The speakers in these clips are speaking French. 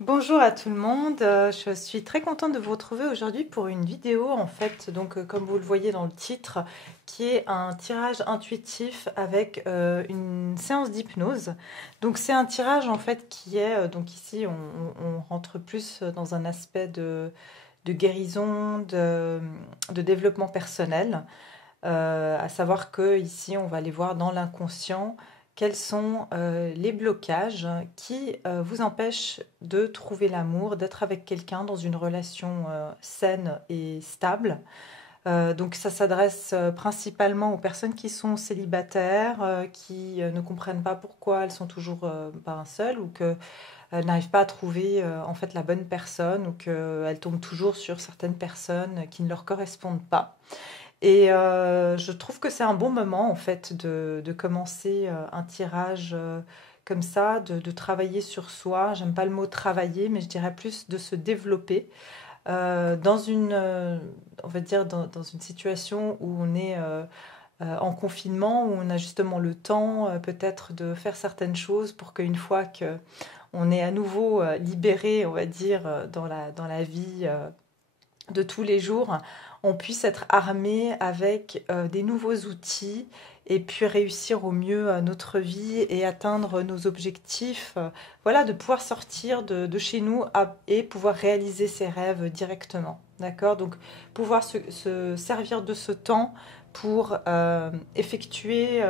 Bonjour à tout le monde, je suis très contente de vous retrouver aujourd'hui pour une vidéo en fait, donc comme vous le voyez dans le titre, qui est un tirage intuitif avec une séance d'hypnose. Donc c'est un tirage en fait qui est, donc ici on rentre plus dans un aspect de guérison, de développement personnel. À savoir que ici, on va aller voir dans l'inconscient quels sont les blocages qui vous empêchent de trouver l'amour, d'être avec quelqu'un dans une relation saine et stable. Donc ça s'adresse principalement aux personnes qui sont célibataires, qui ne comprennent pas pourquoi elles sont toujours seules ou que n'arrivent pas à trouver en fait la bonne personne ou qu'elles tombent toujours sur certaines personnes qui ne leur correspondent pas. Et je trouve que c'est un bon moment en fait de commencer un tirage comme ça, de travailler sur soi. J'aime pas le mot travailler, mais je dirais plus de se développer dans on va dire dans une situation où on est en confinement, où on a justement le temps peut-être de faire certaines choses pour qu'une fois que on est à nouveau libéré, on va dire, dans la vie de tous les jours, on puisse être armé avec des nouveaux outils et puis réussir au mieux notre vie et atteindre nos objectifs. Voilà, de pouvoir sortir de chez nous et pouvoir réaliser ses rêves directement. D'accord? Donc, pouvoir se servir de ce temps pour effectuer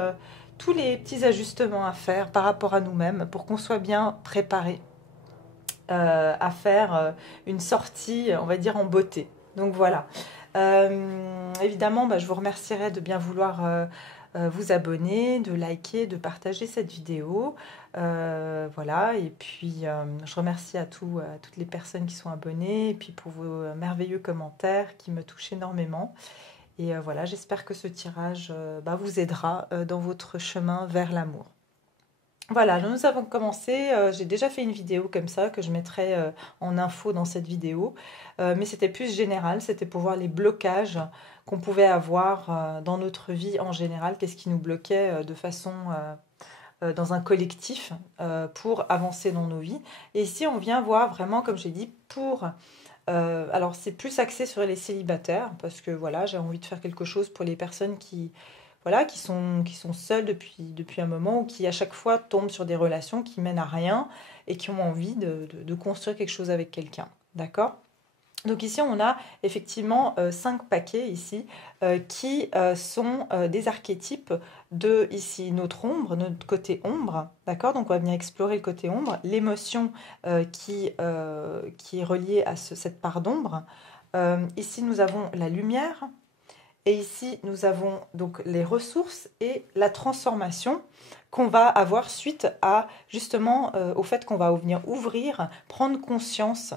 tous les petits ajustements à faire par rapport à nous-mêmes pour qu'on soit bien préparé à faire une sortie, on va dire, en beauté. Donc voilà. Évidemment, je vous remercierai de bien vouloir vous abonner, de liker, de partager cette vidéo. Voilà, et puis je remercie à toutes les personnes qui sont abonnées, et puis pour vos merveilleux commentaires qui me touchent énormément. Et voilà, j'espère que ce tirage vous aidera dans votre chemin vers l'amour. Voilà, nous avons commencé. J'ai déjà fait une vidéo comme ça que je mettrai en info dans cette vidéo, mais c'était plus général, c'était pour voir les blocages qu'on pouvait avoir dans notre vie en général, qu'est-ce qui nous bloquait de façon dans un collectif pour avancer dans nos vies. Et ici, on vient voir vraiment, comme j'ai dit, pour alors c'est plus axé sur les célibataires parce que voilà, j'ai envie de faire quelque chose pour les personnes qui voilà, qui sont seules depuis un moment ou qui à chaque fois tombent sur des relations qui mènent à rien et qui ont envie de construire quelque chose avec quelqu'un. D'accord? Donc ici, on a effectivement 5 paquets ici qui sont des archétypes de ici notre ombre, notre côté ombre, d'accord? Donc on va venir explorer le côté ombre, l'émotion qui est reliée à cette part d'ombre. Ici, nous avons la lumière et ici, nous avons donc les ressources et la transformation qu'on va avoir suite à justement au fait qu'on va venir ouvrir, prendre conscience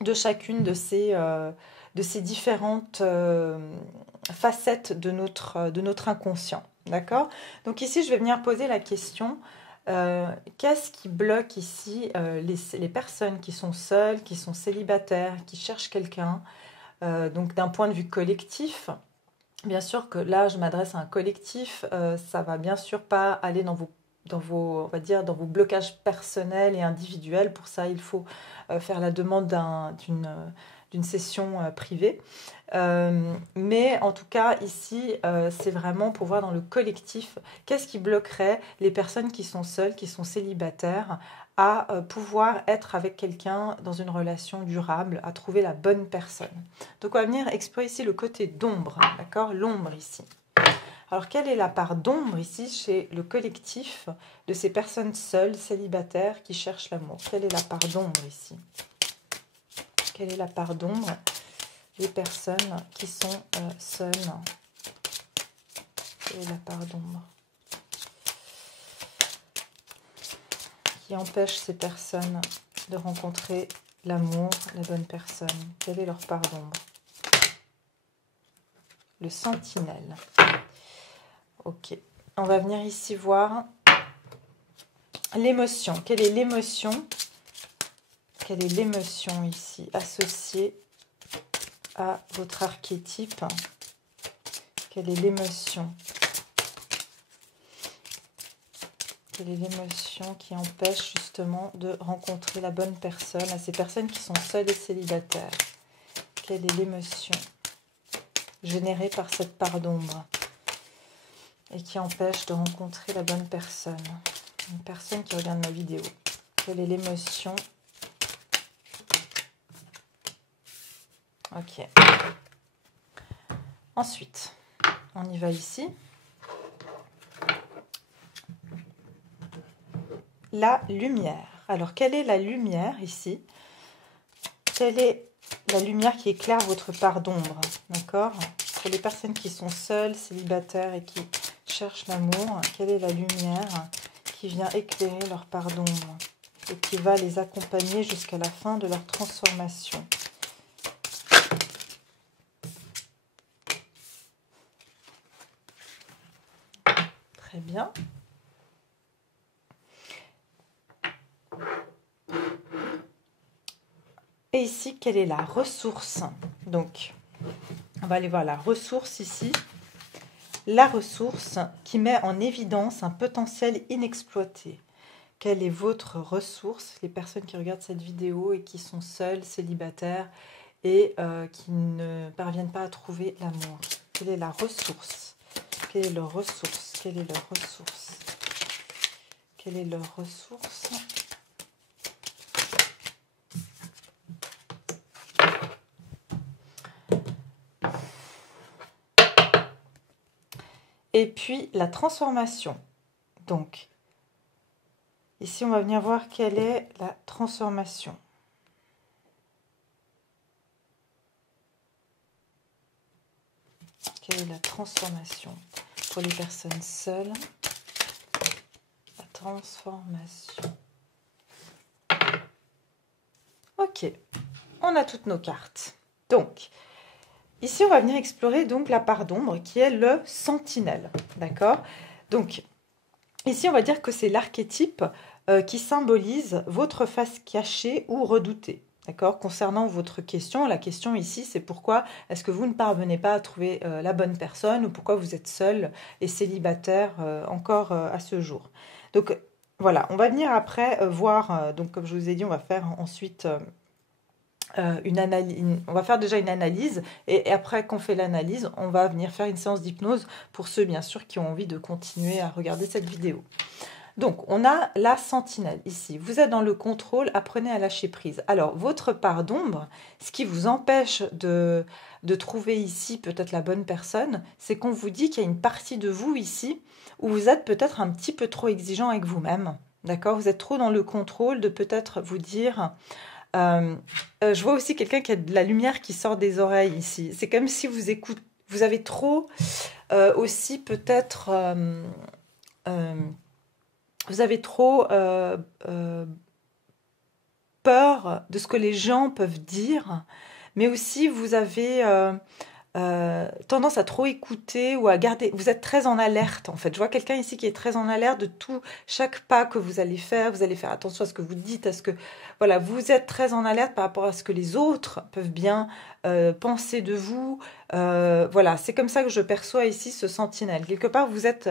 de chacune de ces différentes facettes de notre inconscient. D'accord? Donc ici, je vais venir poser la question, qu'est-ce qui bloque ici les personnes qui sont seules, qui sont célibataires, qui cherchent quelqu'un, donc d'un point de vue collectif. Bien sûr que là, je m'adresse à un collectif, ça va bien sûr pas aller on va dire, dans vos blocages personnels et individuels. Pour ça, il faut faire la demande d'une session privée. Mais en tout cas, ici, c'est vraiment pour voir dans le collectif qu'est-ce qui bloquerait les personnes qui sont seules, qui sont célibataires, à pouvoir être avec quelqu'un dans une relation durable, à trouver la bonne personne. Donc on va venir explorer ici le côté d'ombre, d'accord? L'ombre ici. Alors quelle est la part d'ombre ici chez le collectif de ces personnes seules, célibataires, qui cherchent l'amour? Quelle est la part d'ombre ici? Quelle est la part d'ombre des personnes qui sont seules? Quelle est la part d'ombre qui empêche ces personnes de rencontrer l'amour, la bonne personne? Quelle est leur part d'ombre? Le sentinelle. Ok. On va venir ici voir l'émotion. Quelle est l'émotion? Quelle est l'émotion ici associée à votre archétype? Quelle est l'émotion Quelle est l'émotion qui empêche justement de rencontrer la bonne personne à ces personnes qui sont seules et célibataires? Quelle est l'émotion générée par cette part d'ombre et qui empêche de rencontrer la bonne personne? Une personne qui regarde ma vidéo. Quelle est l'émotion? Ok. Ensuite, on y va ici. La lumière. Alors, quelle est la lumière ici? Quelle est la lumière qui éclaire votre part d'ombre? D'accord? Pour les personnes qui sont seules, célibataires et qui cherchent l'amour, quelle est la lumière qui vient éclairer leur part d'ombre et qui va les accompagner jusqu'à la fin de leur transformation? Très bien. Et ici, quelle est la ressource? Donc, on va aller voir la ressource ici. La ressource qui met en évidence un potentiel inexploité. Quelle est votre ressource? Les personnes qui regardent cette vidéo et qui sont seules, célibataires et qui ne parviennent pas à trouver l'amour. Quelle est la ressource? Quelle est leur ressource? Quelle est leur ressource? Quelle est leur ressource? Et puis la transformation. Donc, ici on va venir voir quelle est la transformation. Quelle est la transformation pour les personnes seules? La transformation. Ok, on a toutes nos cartes. Donc, ici, on va venir explorer donc la part d'ombre qui est le sentinelle, d'accord? Donc, ici, on va dire que c'est l'archétype qui symbolise votre face cachée ou redoutée, d'accord? Concernant votre question, la question ici, c'est pourquoi est-ce que vous ne parvenez pas à trouver la bonne personne ou pourquoi vous êtes seul et célibataire encore à ce jour. Donc, voilà, on va venir après voir, donc comme je vous ai dit, on va faire ensuite... une analyse, on va faire déjà une analyse et après qu'on fait l'analyse, on va venir faire une séance d'hypnose pour ceux bien sûr qui ont envie de continuer à regarder cette vidéo. Donc on a la sentinelle ici, vous êtes dans le contrôle, apprenez à lâcher prise. Alors votre part d'ombre, ce qui vous empêche de trouver ici peut-être la bonne personne, c'est qu'on vous dit qu'il y a une partie de vous ici où vous êtes peut-être un petit peu trop exigeant avec vous-même, d'accord? Vous êtes trop dans le contrôle de peut-être vous dire... je vois aussi quelqu'un qui a de la lumière qui sort des oreilles ici. C'est comme si vous écoutez, vous avez trop aussi peut-être, vous avez trop peur de ce que les gens peuvent dire, mais aussi vous avez tendance à trop écouter ou à garder. Vous êtes très en alerte en fait. Je vois quelqu'un ici qui est très en alerte de tout, chaque pas que vous allez faire. Vous allez faire attention à ce que vous dites, à ce que voilà, vous êtes très en alerte par rapport à ce que les autres peuvent bien penser de vous. Voilà, c'est comme ça que je perçois ici ce sentinelle. Quelque part, vous êtes,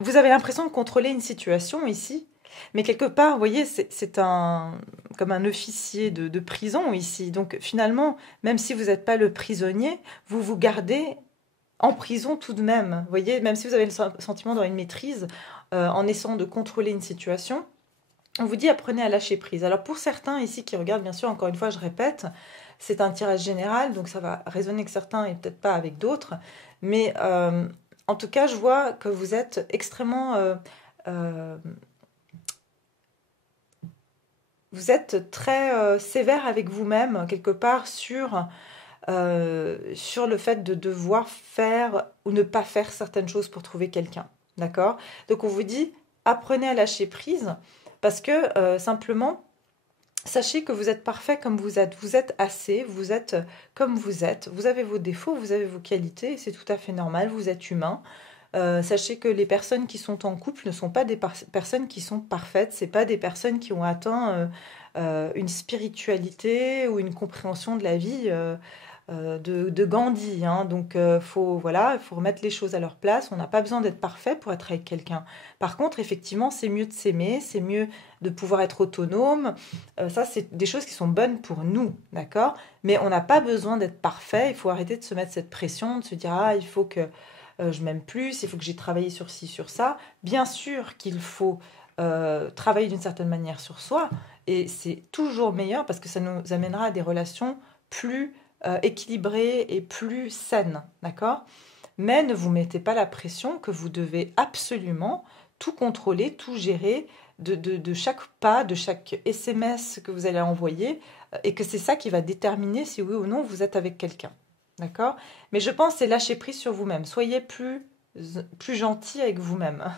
vous avez l'impression de contrôler une situation ici. Mais quelque part, vous voyez, c'est comme un officier de prison ici. Donc finalement, même si vous n'êtes pas le prisonnier, vous vous gardez en prison tout de même. Vous voyez, même si vous avez le sentiment d'avoir une maîtrise en essayant de contrôler une situation, on vous dit apprenez à lâcher prise. Alors pour certains ici qui regardent, bien sûr, encore une fois, je répète, c'est un tirage général, donc ça va résonner avec certains et peut-être pas avec d'autres. Mais en tout cas, je vois que vous êtes extrêmement... vous êtes très sévère avec vous-même, quelque part, sur le fait de devoir faire ou ne pas faire certaines choses pour trouver quelqu'un. D'accord? Donc, on vous dit, apprenez à lâcher prise, parce que simplement, sachez que vous êtes parfait comme vous êtes. Vous êtes assez, vous êtes comme vous êtes. Vous avez vos défauts, vous avez vos qualités, c'est tout à fait normal, vous êtes humain. Sachez que les personnes qui sont en couple ne sont pas des personnes qui sont parfaites, c'est pas des personnes qui ont atteint une spiritualité ou une compréhension de la vie de Gandhi, hein. Donc, voilà, il faut remettre les choses à leur place. On n'a pas besoin d'être parfait pour être avec quelqu'un. Par contre, effectivement, c'est mieux de s'aimer, c'est mieux de pouvoir être autonome. Ça, c'est des choses qui sont bonnes pour nous, d'accord? Mais on n'a pas besoin d'être parfait. Il faut arrêter de se mettre cette pression, de se dire, ah, il faut que je m'aime plus, il faut que j'ai travaillé sur ci, sur ça. Bien sûr qu'il faut travailler d'une certaine manière sur soi, et c'est toujours meilleur parce que ça nous amènera à des relations plus équilibrées et plus saines, d'accord? Mais ne vous mettez pas la pression que vous devez absolument tout contrôler, tout gérer de chaque pas, de chaque SMS que vous allez envoyer, et que c'est ça qui va déterminer si oui ou non vous êtes avec quelqu'un. D'accord? Mais je pense que c'est lâcher prise sur vous-même. Soyez plus gentil avec vous-même.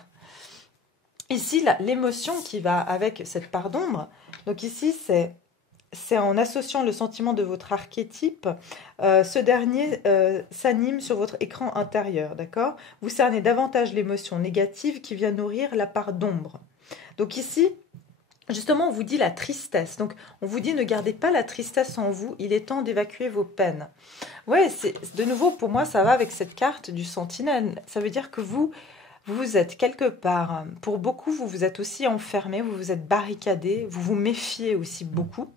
Ici, l'émotion qui va avec cette part d'ombre, donc ici, c'est en associant le sentiment de votre archétype, ce dernier s'anime sur votre écran intérieur, d'accord? Vous cernez davantage l'émotion négative qui vient nourrir la part d'ombre. Donc ici, justement, on vous dit la tristesse. Donc, on vous dit ne gardez pas la tristesse en vous, il est temps d'évacuer vos peines. Ouais, de nouveau, pour moi, ça va avec cette carte du sentinelle. Ça veut dire que vous êtes quelque part. Pour beaucoup, vous vous êtes aussi enfermé, vous vous êtes barricadé, vous vous méfiez aussi beaucoup.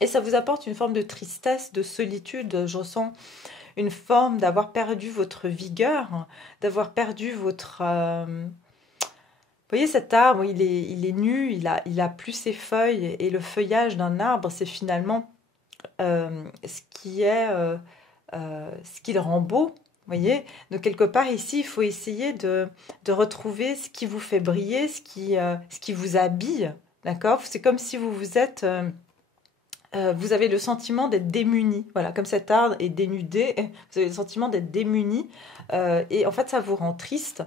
Et ça vous apporte une forme de tristesse, de solitude. Je ressens une forme d'avoir perdu votre vigueur, d'avoir perdu votre... Vous voyez, cet arbre, il est nu, il a plus ses feuilles, et le feuillage d'un arbre, c'est finalement ce qui le rend beau. Vous voyez, donc quelque part ici, il faut essayer de retrouver ce qui vous fait briller, ce qui vous habille, d'accord? C'est comme si vous avez le sentiment d'être démuni, voilà, comme cet arbre est dénudé, vous avez le sentiment d'être démuni, et en fait, ça vous rend triste.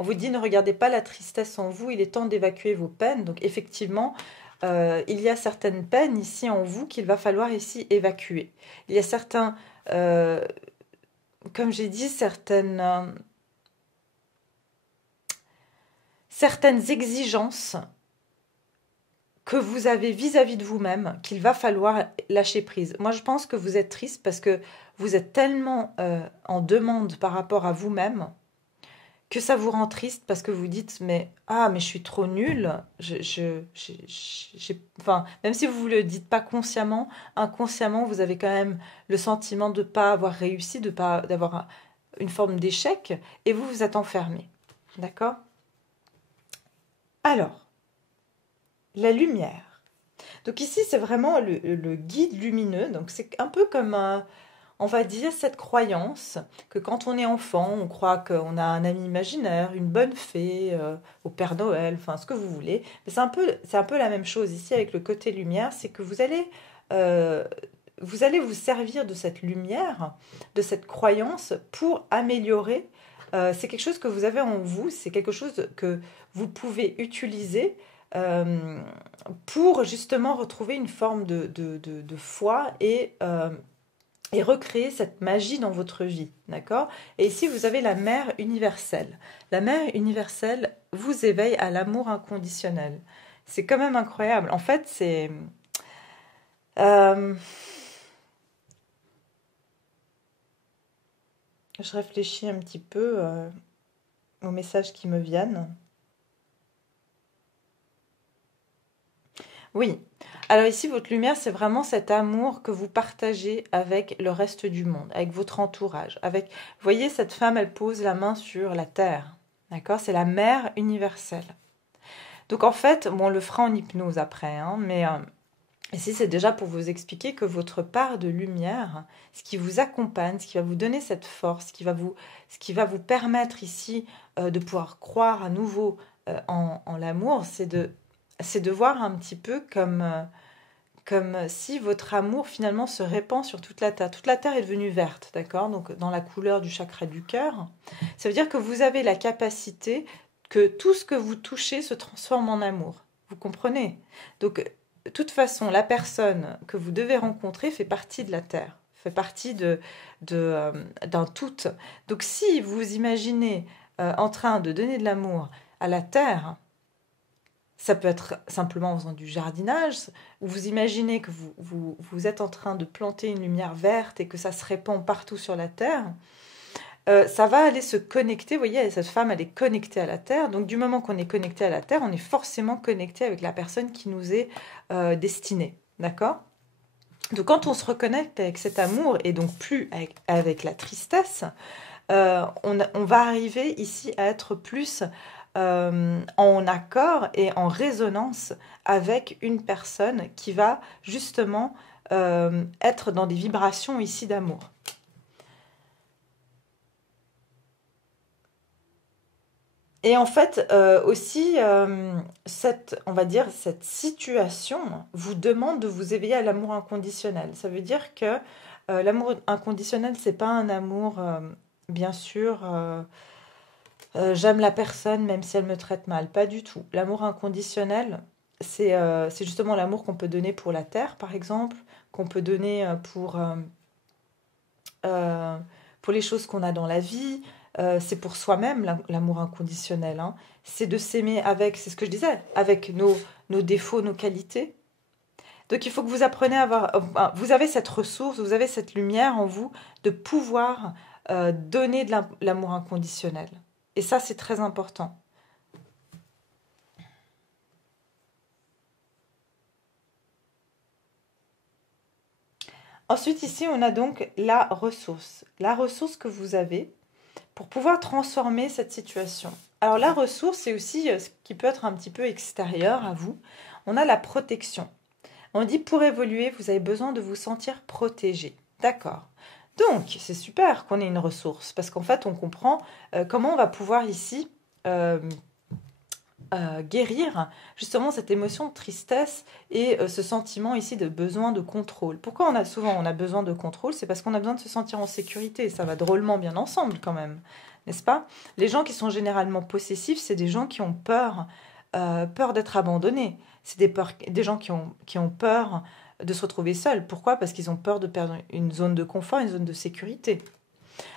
On vous dit ne regardez pas la tristesse en vous, il est temps d'évacuer vos peines. Donc effectivement, il y a certaines peines ici en vous qu'il va falloir ici évacuer. Il y a certains, comme j'ai dit, certaines exigences que vous avez vis-à-vis de vous-même qu'il va falloir lâcher prise. Moi, je pense que vous êtes triste parce que vous êtes tellement en demande par rapport à vous-même que ça vous rend triste parce que vous dites mais je suis trop nulle. Enfin, même si vous ne le dites pas consciemment, inconsciemment, vous avez quand même le sentiment de ne pas avoir réussi, d'avoir une forme d'échec, et vous vous êtes enfermé. D'accord? Alors, la lumière. Donc ici, c'est vraiment le guide lumineux. Donc c'est un peu comme on va dire cette croyance que quand on est enfant, on croit qu'on a un ami imaginaire, une bonne fée, au Père Noël, enfin ce que vous voulez. Mais c'est un peu la même chose ici avec le côté lumière, c'est que vous allez vous servir de cette lumière, de cette croyance pour améliorer. C'est quelque chose que vous avez en vous, c'est quelque chose que vous pouvez utiliser pour justement retrouver une forme de foi et recréer cette magie dans votre vie, d'accord? Et ici, vous avez la mère universelle. La mère universelle vous éveille à l'amour inconditionnel. C'est quand même incroyable. En fait, c'est... je réfléchis un petit peu aux messages qui me viennent. Oui. Alors ici, votre lumière, c'est vraiment cet amour que vous partagez avec le reste du monde, avec votre entourage. Vous voyez, cette femme, elle pose la main sur la terre. D'accord? C'est la mère universelle. Donc en fait, bon, on le fera en hypnose après, hein, mais ici, c'est déjà pour vous expliquer que votre part de lumière, ce qui vous accompagne, ce qui va vous donner cette force, ce qui va vous permettre ici de pouvoir croire à nouveau en l'amour, c'est de voir un petit peu comme si votre amour finalement se répand sur toute la terre. Toute la terre est devenue verte, d'accord? Donc dans la couleur du chakra du cœur. Ça veut dire que vous avez la capacité que tout ce que vous touchez se transforme en amour. Vous comprenez? Donc de toute façon, la personne que vous devez rencontrer fait partie de la terre, fait partie d'un tout. Donc si vous imaginez en train de donner de l'amour à la terre, Ça peut être simplement en faisant du jardinage. Vous imaginez que vous êtes en train de planter une lumière verte et que ça se répand partout sur la Terre. Ça va aller se connecter. Vous voyez, cette femme, elle est connectée à la Terre. Donc, du moment qu'on est connecté à la Terre, on est forcément connecté avec la personne qui nous est destinée. D'accord? Donc, quand on se reconnecte avec cet amour et donc plus avec la tristesse, on va arriver ici à être plus en accord et en résonance avec une personne qui va justement être dans des vibrations ici d'amour. Et en fait, aussi, on va dire, cette situation vous demande de vous éveiller à l'amour inconditionnel. Ça veut dire que l'amour inconditionnel, c'est pas un amour, bien sûr, j'aime la personne même si elle me traite mal. Pas du tout. L'amour inconditionnel, c'est justement l'amour qu'on peut donner pour la terre, par exemple, qu'on peut donner pour les choses qu'on a dans la vie. C'est pour soi-même l'amour inconditionnel. Hein. C'est de s'aimer avec, c'est ce que je disais, avec nos défauts, nos qualités. Donc il faut que vous appreniez à avoir, vous avez cette ressource, vous avez cette lumière en vous de pouvoir donner de l'amour inconditionnel. Et ça, c'est très important. Ensuite, ici, on a donc la ressource. La ressource que vous avez pour pouvoir transformer cette situation. Alors la ressource, c'est aussi ce qui peut être un petit peu extérieur à vous. On a la protection. On dit pour évoluer, vous avez besoin de vous sentir protégé. D'accord. Donc, c'est super qu'on ait une ressource, parce qu'en fait, on comprend comment on va pouvoir ici guérir justement cette émotion de tristesse et ce sentiment ici de besoin de contrôle. Pourquoi on a besoin de contrôle? C'est parce qu'on a besoin de se sentir en sécurité. Ça va drôlement bien ensemble quand même, n'est-ce pas? Les gens qui sont généralement possessifs, c'est des gens qui ont peur, peur d'être abandonnés. C'est des gens qui ont peur de se retrouver seuls. Pourquoi? Parce qu'ils ont peur de perdre une zone de confort, une zone de sécurité.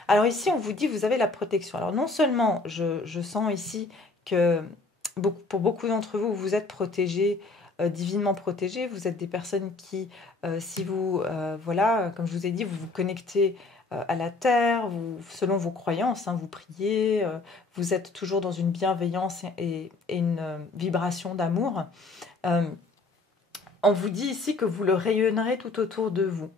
Alors ici, on vous dit, vous avez la protection. Alors non seulement je sens ici que pour beaucoup d'entre vous, vous êtes protégés, divinement protégés. Vous êtes des personnes qui, si vous, voilà, comme je vous ai dit, vous vous connectez à la terre, selon vos croyances, hein, vous priez, vous êtes toujours dans une bienveillance et une vibration d'amour. On vous dit ici que vous le rayonnerez tout autour de vous.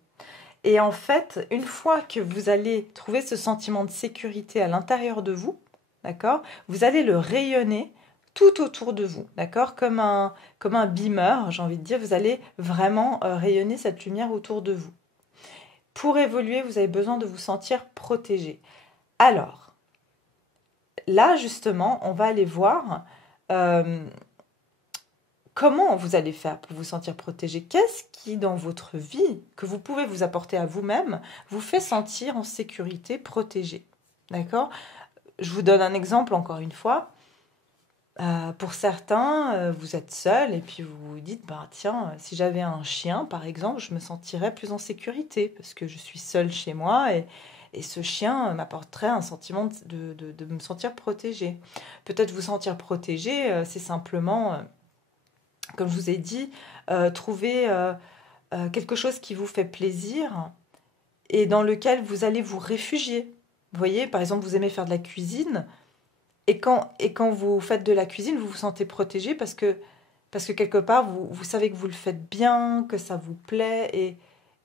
Et en fait, une fois que vous allez trouver ce sentiment de sécurité à l'intérieur de vous, d'accord, vous allez le rayonner tout autour de vous, d'accord, comme un beamer, j'ai envie de dire, vous allez vraiment rayonner cette lumière autour de vous. Pour évoluer, vous avez besoin de vous sentir protégé. Alors, là justement, on va aller voir comment vous allez faire pour vous sentir protégé. Qu'est-ce qui, dans votre vie, que vous pouvez vous apporter à vous-même, vous fait sentir en sécurité, protégé. D'accord? Je vous donne un exemple encore une fois. Pour certains, vous êtes seul et puis vous vous dites, bah, tiens, si j'avais un chien, par exemple, je me sentirais plus en sécurité parce que je suis seule chez moi et ce chien m'apporterait un sentiment de me sentir protégée. Peut-être vous sentir protégé, c'est simplement, comme je vous ai dit, trouver quelque chose qui vous fait plaisir et dans lequel vous allez vous réfugier. Vous voyez, par exemple, vous aimez faire de la cuisine. Et quand vous faites de la cuisine, vous vous sentez protégé parce que quelque part, vous savez que vous le faites bien, que ça vous plaît.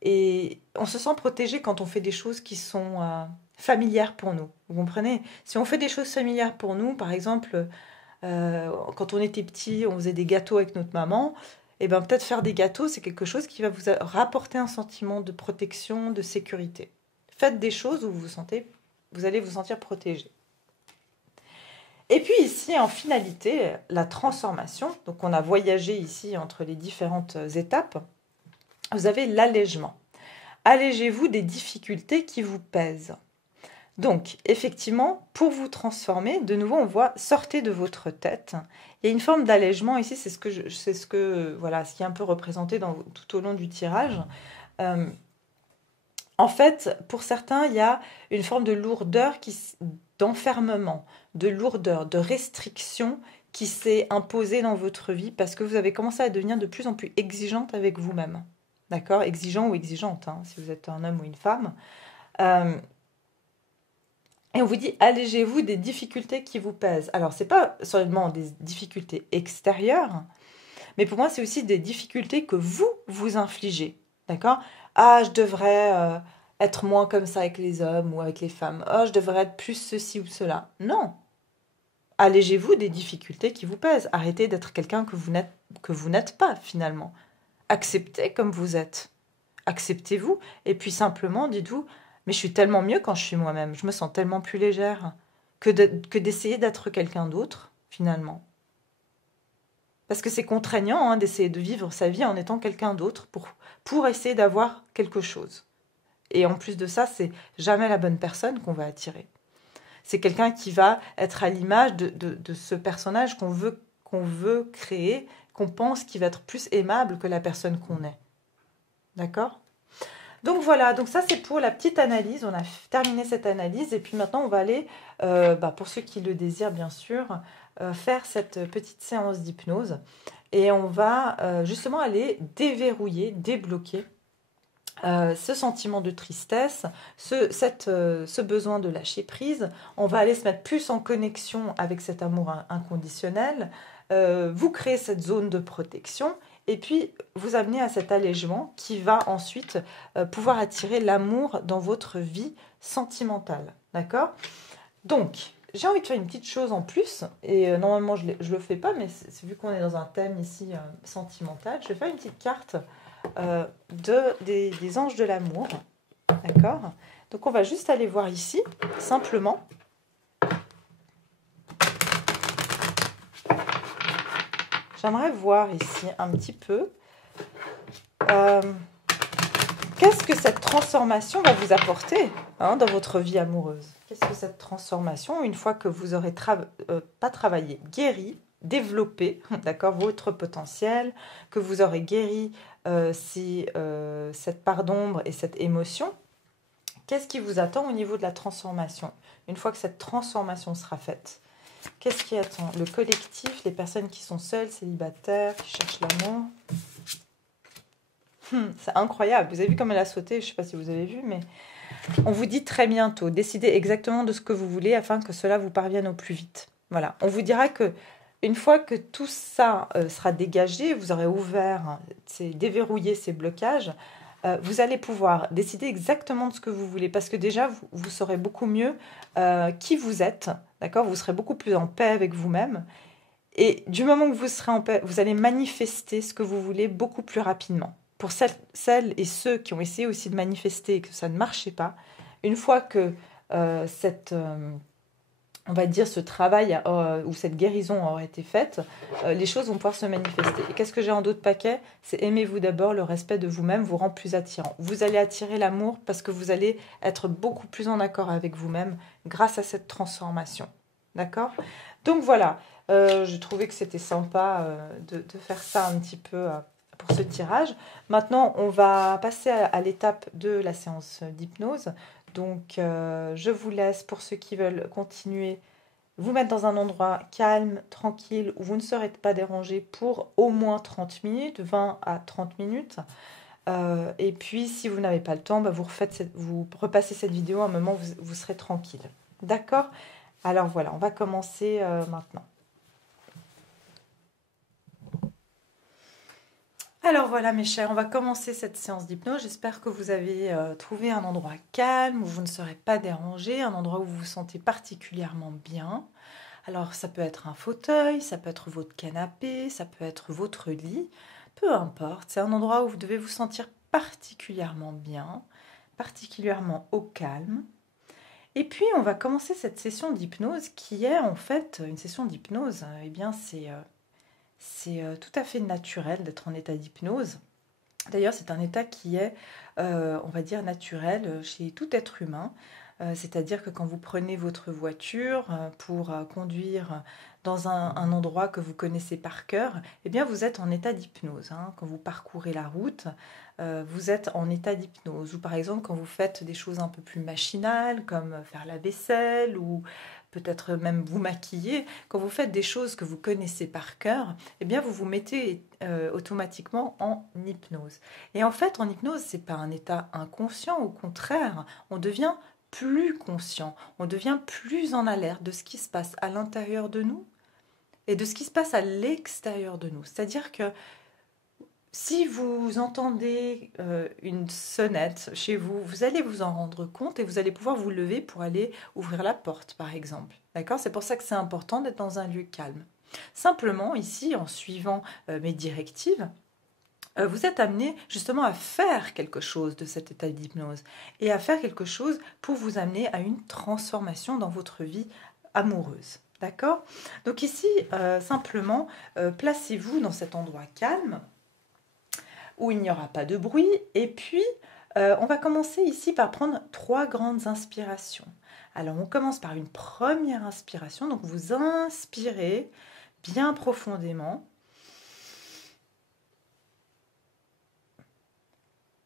Et on se sent protégé quand on fait des choses qui sont familières pour nous. Vous comprenez? Si on fait des choses familières pour nous, par exemple, quand on était petit, on faisait des gâteaux avec notre maman, et bien peut-être faire des gâteaux, c'est quelque chose qui va vous rapporter un sentiment de protection, de sécurité. Faites des choses où vous allez vous sentir protégé. Et puis ici, en finalité, la transformation. Donc on a voyagé ici entre les différentes étapes. Vous avez l'allègement. Allégez-vous des difficultés qui vous pèsent. Donc, effectivement, pour vous transformer, de nouveau, on voit sortez de votre tête. Il y a une forme d'allègement ici, c'est ce qui est un peu représenté tout au long du tirage. En fait, pour certains, il y a une forme de lourdeur, d'enfermement, de lourdeur, de restriction qui s'est imposé dans votre vie parce que vous avez commencé à devenir de plus en plus exigeante avec vous-même. D'accord? Exigeant ou exigeante, hein, si vous êtes un homme ou une femme. Euh, et on vous dit, allégez-vous des difficultés qui vous pèsent. Alors, c'est pas seulement des difficultés extérieures, mais pour moi, c'est aussi des difficultés que vous infligez. D'accord? Ah, je devrais être moins comme ça avec les hommes ou avec les femmes. Oh, je devrais être plus ceci ou cela. Non. Allégez-vous des difficultés qui vous pèsent. Arrêtez d'être quelqu'un que vous n'êtes pas, finalement. Acceptez comme vous êtes. Acceptez-vous. Et puis simplement, dites-vous, mais je suis tellement mieux quand je suis moi-même. Je me sens tellement plus légère que d'essayer d'être quelqu'un d'autre, finalement. Parce que c'est contraignant d'essayer de vivre sa vie en étant quelqu'un d'autre pour essayer d'avoir quelque chose. Et en plus de ça, c'est jamais la bonne personne qu'on va attirer. C'est quelqu'un qui va être à l'image de ce personnage qu'on veut créer, qu'on pense qui va être plus aimable que la personne qu'on est. D'accord ? Donc voilà, donc ça c'est pour la petite analyse. On a terminé cette analyse et puis maintenant on va aller, pour ceux qui le désirent bien sûr, faire cette petite séance d'hypnose. Et on va justement aller déverrouiller, débloquer ce sentiment de tristesse, ce besoin de lâcher prise. On va aller se mettre plus en connexion avec cet amour inconditionnel, vous créer cette zone de protection et puis vous amener à cet allègement qui va ensuite pouvoir attirer l'amour dans votre vie sentimentale. D'accord ? Donc, j'ai envie de faire une petite chose en plus, et normalement je ne le fais pas, mais vu qu'on est dans un thème ici sentimental, je vais faire une petite carte des anges de l'amour. D'accord ? Donc on va juste aller voir ici, simplement. J'aimerais voir ici un petit peu qu'est-ce que cette transformation va vous apporter dans votre vie amoureuse. Qu'est-ce que cette transformation, une fois que vous aurez pas travaillé, guéri, développé, d'accord, votre potentiel, que vous aurez guéri cette part d'ombre et cette émotion, qu'est-ce qui vous attend au niveau de la transformation? Une fois que cette transformation sera faite, qu'est-ce qui attend? Le collectif, les personnes qui sont seules, célibataires, qui cherchent l'amour. C'est incroyable. Vous avez vu comme elle a sauté? Je ne sais pas si vous avez vu, mais on vous dit très bientôt. Décidez exactement de ce que vous voulez afin que cela vous parvienne au plus vite. Voilà. On vous dira que une fois que tout ça sera dégagé, vous aurez ouvert, déverrouillé ces blocages, vous allez pouvoir décider exactement de ce que vous voulez. Parce que déjà, vous saurez beaucoup mieux qui vous êtes. D'accord ? Vous serez beaucoup plus en paix avec vous-même. Et du moment que vous serez en paix, vous allez manifester ce que vous voulez beaucoup plus rapidement. Pour celles et ceux qui ont essayé aussi de manifester et que ça ne marchait pas, une fois que on va dire, ce travail ou cette guérison aura été faite, les choses vont pouvoir se manifester. Et qu'est-ce que j'ai en d'autres paquets? C'est aimez-vous d'abord, le respect de vous-même vous rend plus attirant. Vous allez attirer l'amour parce que vous allez être beaucoup plus en accord avec vous-même grâce à cette transformation. D'accord? Donc voilà, je trouvais que c'était sympa de faire ça un petit peu pour ce tirage. Maintenant, on va passer à l'étape de la séance d'hypnose. Donc, je vous laisse, pour ceux qui veulent continuer, vous mettre dans un endroit calme, tranquille, où vous ne serez pas dérangé pour au moins 30 minutes, 20 à 30 minutes. Et puis, si vous n'avez pas le temps, vous repassez cette vidéo à un moment où vous serez tranquille. D'accord? Alors voilà, on va commencer maintenant. Alors voilà mes chers, on va commencer cette séance d'hypnose. J'espère que vous avez trouvé un endroit calme où vous ne serez pas dérangé, un endroit où vous vous sentez particulièrement bien. Alors ça peut être un fauteuil, ça peut être votre canapé, ça peut être votre lit, peu importe. C'est un endroit où vous devez vous sentir particulièrement bien, particulièrement au calme. Et puis on va commencer cette session d'hypnose qui est en fait une session d'hypnose. Eh bien c'est tout à fait naturel d'être en état d'hypnose. D'ailleurs, c'est un état qui est, on va dire, naturel chez tout être humain. C'est-à-dire que quand vous prenez votre voiture pour conduire dans un endroit que vous connaissez par cœur, eh bien, vous êtes en état d'hypnose. Quand vous parcourez la route, vous êtes en état d'hypnose. Ou par exemple, quand vous faites des choses un peu plus machinales, comme faire la vaisselle ou peut-être même vous maquiller, quand vous faites des choses que vous connaissez par cœur, eh bien vous vous mettez automatiquement en hypnose. Et en fait, en hypnose, c'est pas un état inconscient, au contraire, on devient plus conscient, on devient plus en alerte de ce qui se passe à l'intérieur de nous et de ce qui se passe à l'extérieur de nous. C'est-à-dire que si vous entendez une sonnette chez vous, vous allez vous en rendre compte et vous allez pouvoir vous lever pour aller ouvrir la porte, par exemple. D'accord? C'est pour ça que c'est important d'être dans un lieu calme. Simplement, ici, en suivant mes directives, vous êtes amené justement à faire quelque chose de cet état d'hypnose et à faire quelque chose pour vous amener à une transformation dans votre vie amoureuse. D'accord? Donc ici, simplement, placez-vous dans cet endroit calme où il n'y aura pas de bruit. Et puis, on va commencer ici par prendre 3 grandes inspirations. Alors, on commence par une première inspiration. Donc, vous inspirez bien profondément.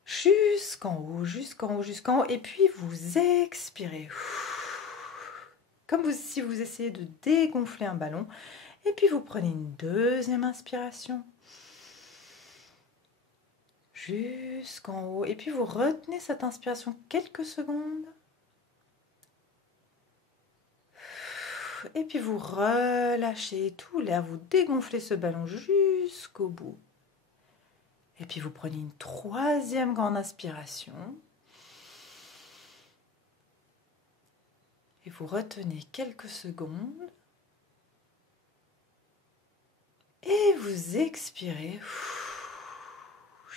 Jusqu'en haut, jusqu'en haut, jusqu'en haut. Et puis, vous expirez. Comme si vous essayez de dégonfler un ballon. Et puis, vous prenez une deuxième inspiration. Jusqu'en haut. Et puis vous retenez cette inspiration quelques secondes. Et puis vous relâchez tout l'air, vous dégonflez ce ballon jusqu'au bout. Et puis vous prenez une troisième grande inspiration. Et vous retenez quelques secondes. Et vous expirez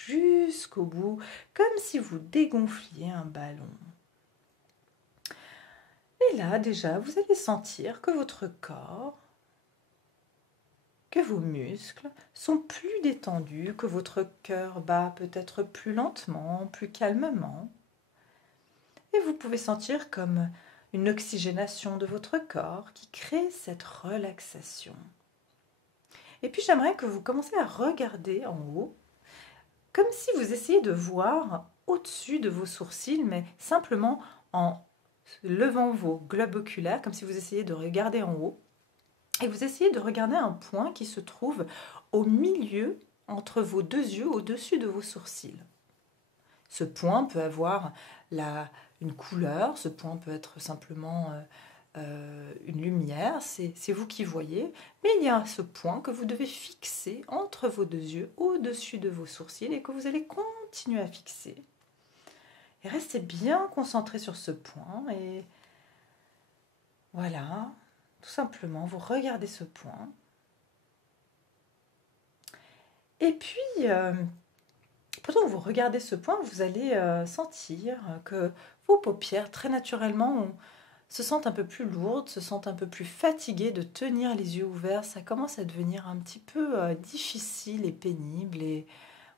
jusqu'au bout, comme si vous dégonfliez un ballon. Et là, déjà, vous allez sentir que votre corps, que vos muscles sont plus détendus, que votre cœur bat peut-être plus lentement, plus calmement. Et vous pouvez sentir comme une oxygénation de votre corps qui crée cette relaxation. Et puis j'aimerais que vous commenciez à regarder en haut, comme si vous essayez de voir au-dessus de vos sourcils, mais simplement en levant vos globes oculaires, comme si vous essayez de regarder en haut. Et vous essayez de regarder un point qui se trouve au milieu, entre vos deux yeux, au-dessus de vos sourcils. Ce point peut avoir une couleur, ce point peut être simplement une lumière, c'est vous qui voyez, mais il y a ce point que vous devez fixer entre vos deux yeux, au-dessus de vos sourcils, et que vous allez continuer à fixer. Et restez bien concentré sur ce point, et voilà, tout simplement, vous regardez ce point. Et puis, pendant que vous regardez ce point, vous allez sentir que vos paupières, très naturellement, se sentent un peu plus lourdes, se sentent un peu plus fatiguées de tenir les yeux ouverts. Ça commence à devenir un petit peu difficile et pénible. Et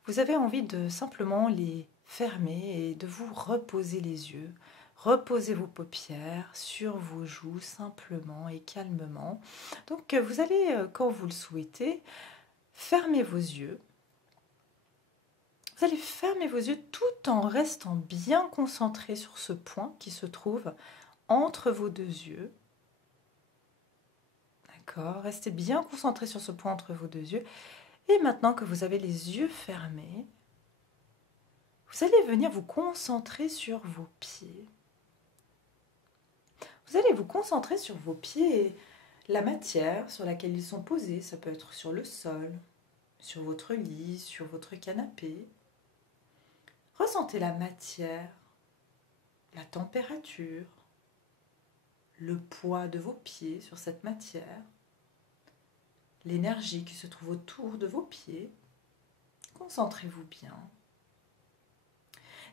vous avez envie de simplement les fermer et de vous reposer les yeux. Reposez vos paupières sur vos joues simplement et calmement. Donc vous allez, quand vous le souhaitez, fermer vos yeux. Vous allez fermer vos yeux tout en restant bien concentré sur ce point qui se trouve entre vos deux yeux. D'accord, restez bien concentré sur ce point entre vos deux yeux. Et maintenant que vous avez les yeux fermés, vous allez venir vous concentrer sur vos pieds. Vous allez vous concentrer sur vos pieds et la matière sur laquelle ils sont posés. Ça peut être sur le sol, sur votre lit, sur votre canapé. Ressentez la matière, la température, le poids de vos pieds sur cette matière, l'énergie qui se trouve autour de vos pieds. Concentrez-vous bien.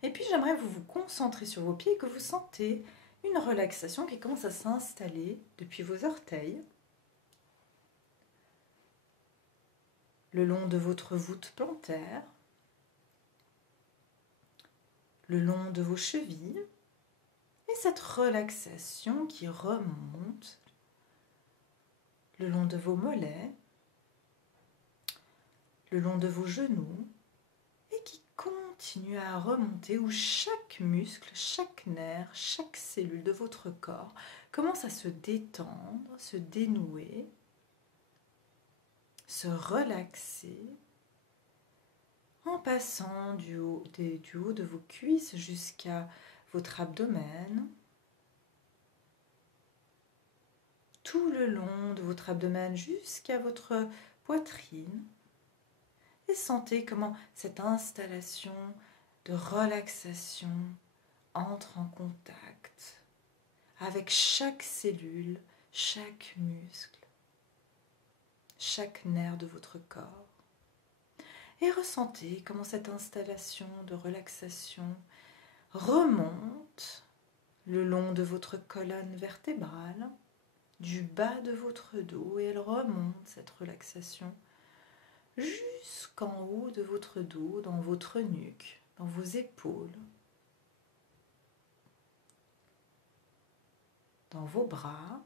Et puis j'aimerais que vous vous concentrez sur vos pieds et que vous sentez une relaxation qui commence à s'installer depuis vos orteils, le long de votre voûte plantaire, le long de vos chevilles, et cette relaxation qui remonte le long de vos mollets, le long de vos genoux, et qui continue à remonter où chaque muscle, chaque nerf, chaque cellule de votre corps commence à se détendre, se dénouer, se relaxer en passant du haut de vos cuisses jusqu'à votre abdomen, tout le long de votre abdomen jusqu'à votre poitrine. Et sentez comment cette installation de relaxation entre en contact avec chaque cellule, chaque muscle, chaque nerf de votre corps. Et ressentez comment cette installation de relaxation remonte le long de votre colonne vertébrale, du bas de votre dos, et elle remonte, cette relaxation, jusqu'en haut de votre dos, dans votre nuque, dans vos épaules, dans vos bras,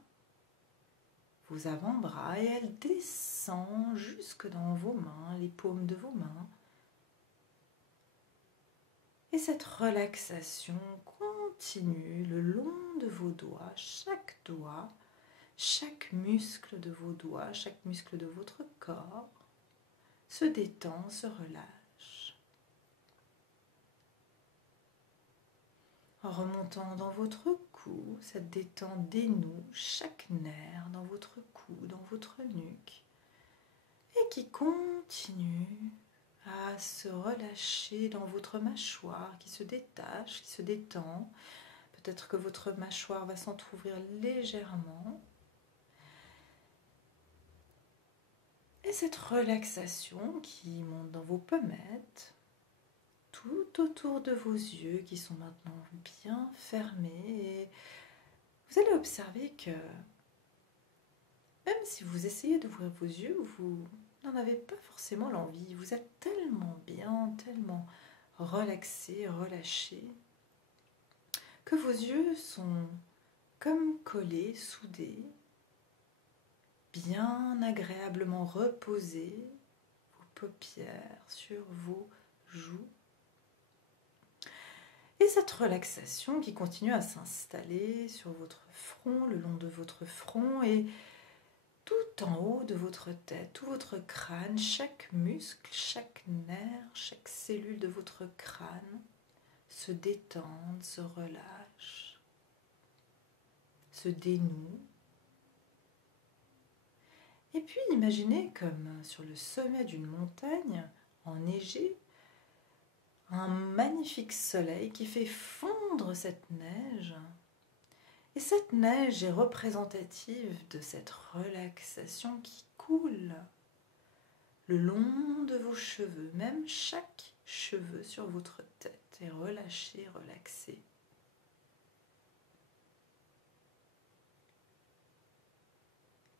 vos avant-bras, et elle descend jusque dans vos mains, les paumes de vos mains. Et cette relaxation continue le long de vos doigts, chaque muscle de vos doigts, chaque muscle de votre corps se détend, se relâche. En remontant dans votre cou, cette détente dénoue chaque nerf dans votre cou, dans votre nuque, et qui continue à se relâcher dans votre mâchoire, qui se détache, qui se détend. Peut-être que votre mâchoire va s'entrouvrir légèrement. Et cette relaxation qui monte dans vos pommettes, tout autour de vos yeux qui sont maintenant bien fermés, et vous allez observer que même si vous essayez d'ouvrir vos yeux, vous n'en avez pas forcément l'envie. Vous êtes tellement bien, tellement relaxé, relâché, que vos yeux sont comme collés, soudés, bien agréablement reposés, vos paupières sur vos joues. Et cette relaxation qui continue à s'installer sur votre front, le long de votre front, et tout en haut de votre tête, tout votre crâne, chaque muscle, chaque nerf, chaque cellule de votre crâne se détendent, se relâchent, se dénouent. Et puis imaginez comme sur le sommet d'une montagne enneigée, un magnifique soleil qui fait fondre cette neige. Et cette neige est représentative de cette relaxation qui coule le long de vos cheveux. Même chaque cheveu sur votre tête est relâché, relaxé.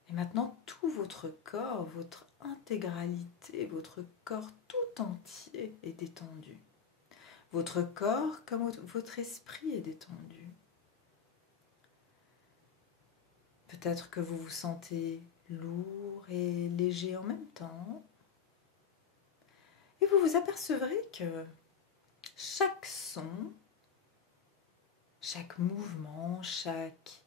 Et maintenant, tout votre corps, votre intégralité, votre corps tout entier est détendu. Votre corps comme votre esprit est détendu. Peut-être que vous vous sentez lourd et léger en même temps. Et vous vous apercevrez que chaque son, chaque mouvement, chaque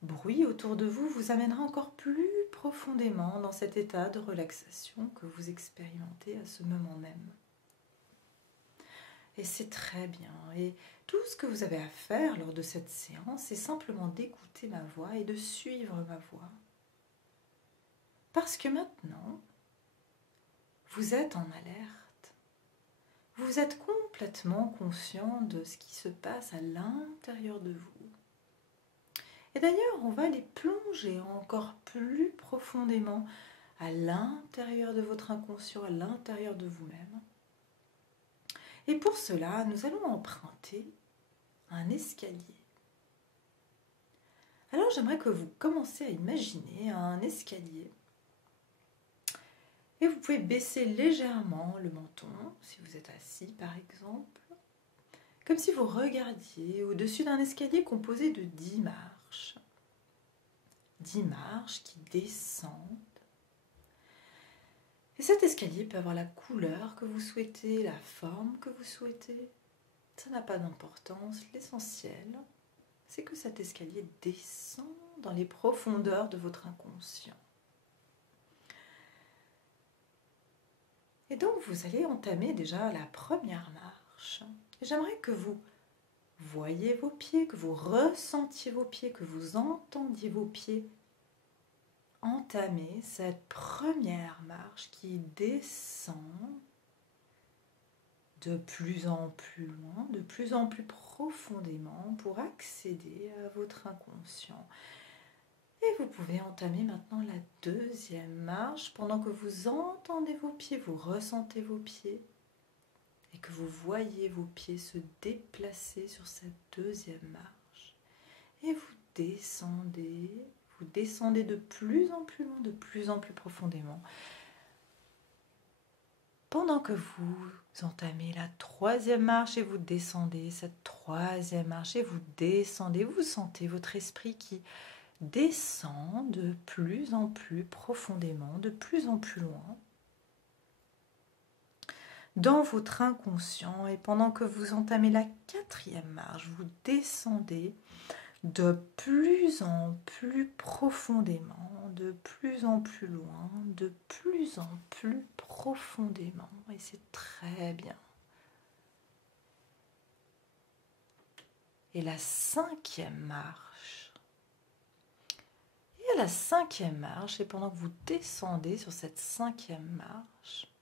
bruit autour de vous vous amènera encore plus profondément dans cet état de relaxation que vous expérimentez à ce moment même. Et c'est très bien. Et tout ce que vous avez à faire lors de cette séance, c'est simplement d'écouter ma voix et de suivre ma voix. Parce que maintenant, vous êtes en alerte. Vous êtes complètement conscient de ce qui se passe à l'intérieur de vous. Et d'ailleurs, on va aller plonger encore plus profondément à l'intérieur de votre inconscient, à l'intérieur de vous-même. Et pour cela, nous allons emprunter un escalier. Alors j'aimerais que vous commenciez à imaginer un escalier. Et vous pouvez baisser légèrement le menton, si vous êtes assis par exemple, comme si vous regardiez au-dessus d'un escalier composé de 10 marches. 10 marches qui descendent. Et cet escalier peut avoir la couleur que vous souhaitez, la forme que vous souhaitez. Ça n'a pas d'importance. L'essentiel, c'est que cet escalier descend dans les profondeurs de votre inconscient. Et donc, vous allez entamer déjà la première marche. J'aimerais que vous voyez vos pieds, que vous ressentiez vos pieds, que vous entendiez vos pieds entamer cette première marche qui descend de plus en plus loin, de plus en plus profondément pour accéder à votre inconscient. Et vous pouvez entamer maintenant la deuxième marche pendant que vous entendez vos pieds, vous ressentez vos pieds et que vous voyez vos pieds se déplacer sur cette deuxième marche. Et vous descendez de plus en plus loin, de plus en plus profondément. Pendant que vous entamez la troisième marche et vous descendez cette troisième marche et vous descendez, vous sentez votre esprit qui descend de plus en plus profondément, de plus en plus loin dans votre inconscient. Et pendant que vous entamez la quatrième marche, vous descendez de plus en plus profondément, de plus en plus loin, de plus en plus profondément. Et c'est très bien. Et la cinquième marche. Et à la cinquième marche, et pendant que vous descendez sur cette cinquième marche,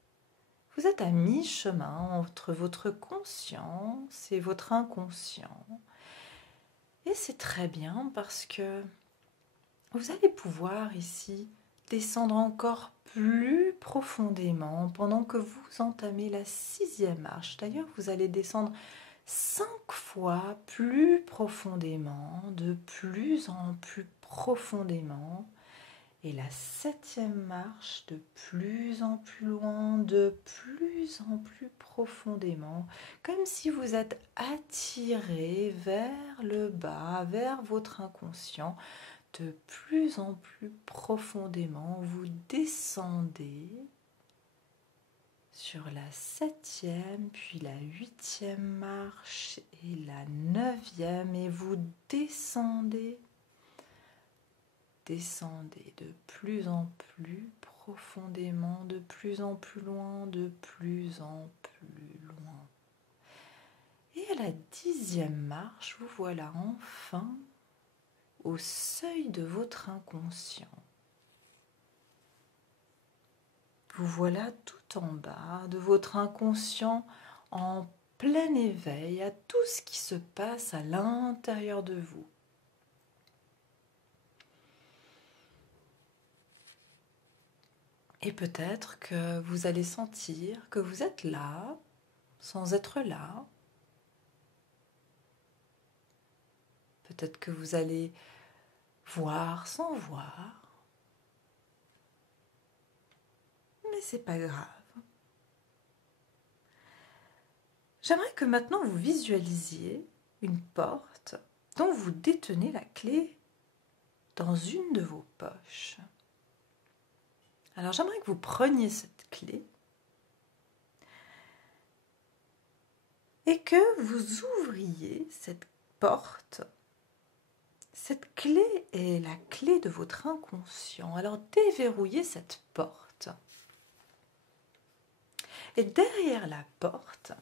vous êtes à mi-chemin entre votre conscience et votre inconscient. Et c'est très bien parce que vous allez pouvoir ici descendre encore plus profondément pendant que vous entamez la sixième marche. D'ailleurs, vous allez descendre 5 fois plus profondément, de plus en plus profondément. Et la septième marche de plus en plus loin, de plus en plus profondément, comme si vous êtes attiré vers le bas, vers votre inconscient, de plus en plus profondément. Vous descendez sur la septième, puis la huitième marche et la neuvième, et vous descendez de plus en plus profondément, de plus en plus loin, de plus en plus loin. Et à la dixième marche, vous voilà enfin au seuil de votre inconscient. Vous voilà tout en bas de votre inconscient en plein éveil à tout ce qui se passe à l'intérieur de vous. Et peut-être que vous allez sentir que vous êtes là, sans être là. Peut-être que vous allez voir sans voir. Mais c'est pas grave. J'aimerais que maintenant vous visualisiez une porte dont vous détenez la clé dans une de vos poches. Alors j'aimerais que vous preniez cette clé et que vous ouvriez cette porte. Cette clé est la clé de votre inconscient. Alors déverrouillez cette porte. Et derrière la porte,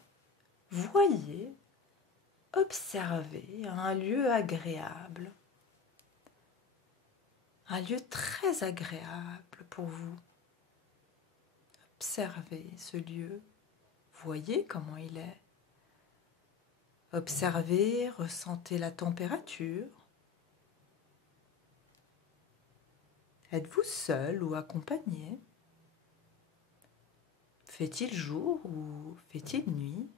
voyez, observez un lieu agréable. Un lieu très agréable pour vous. Observez ce lieu. Voyez comment il est. Observez, ressentez la température. Êtes-vous seul ou accompagné? Fait-il jour ou fait-il nuit?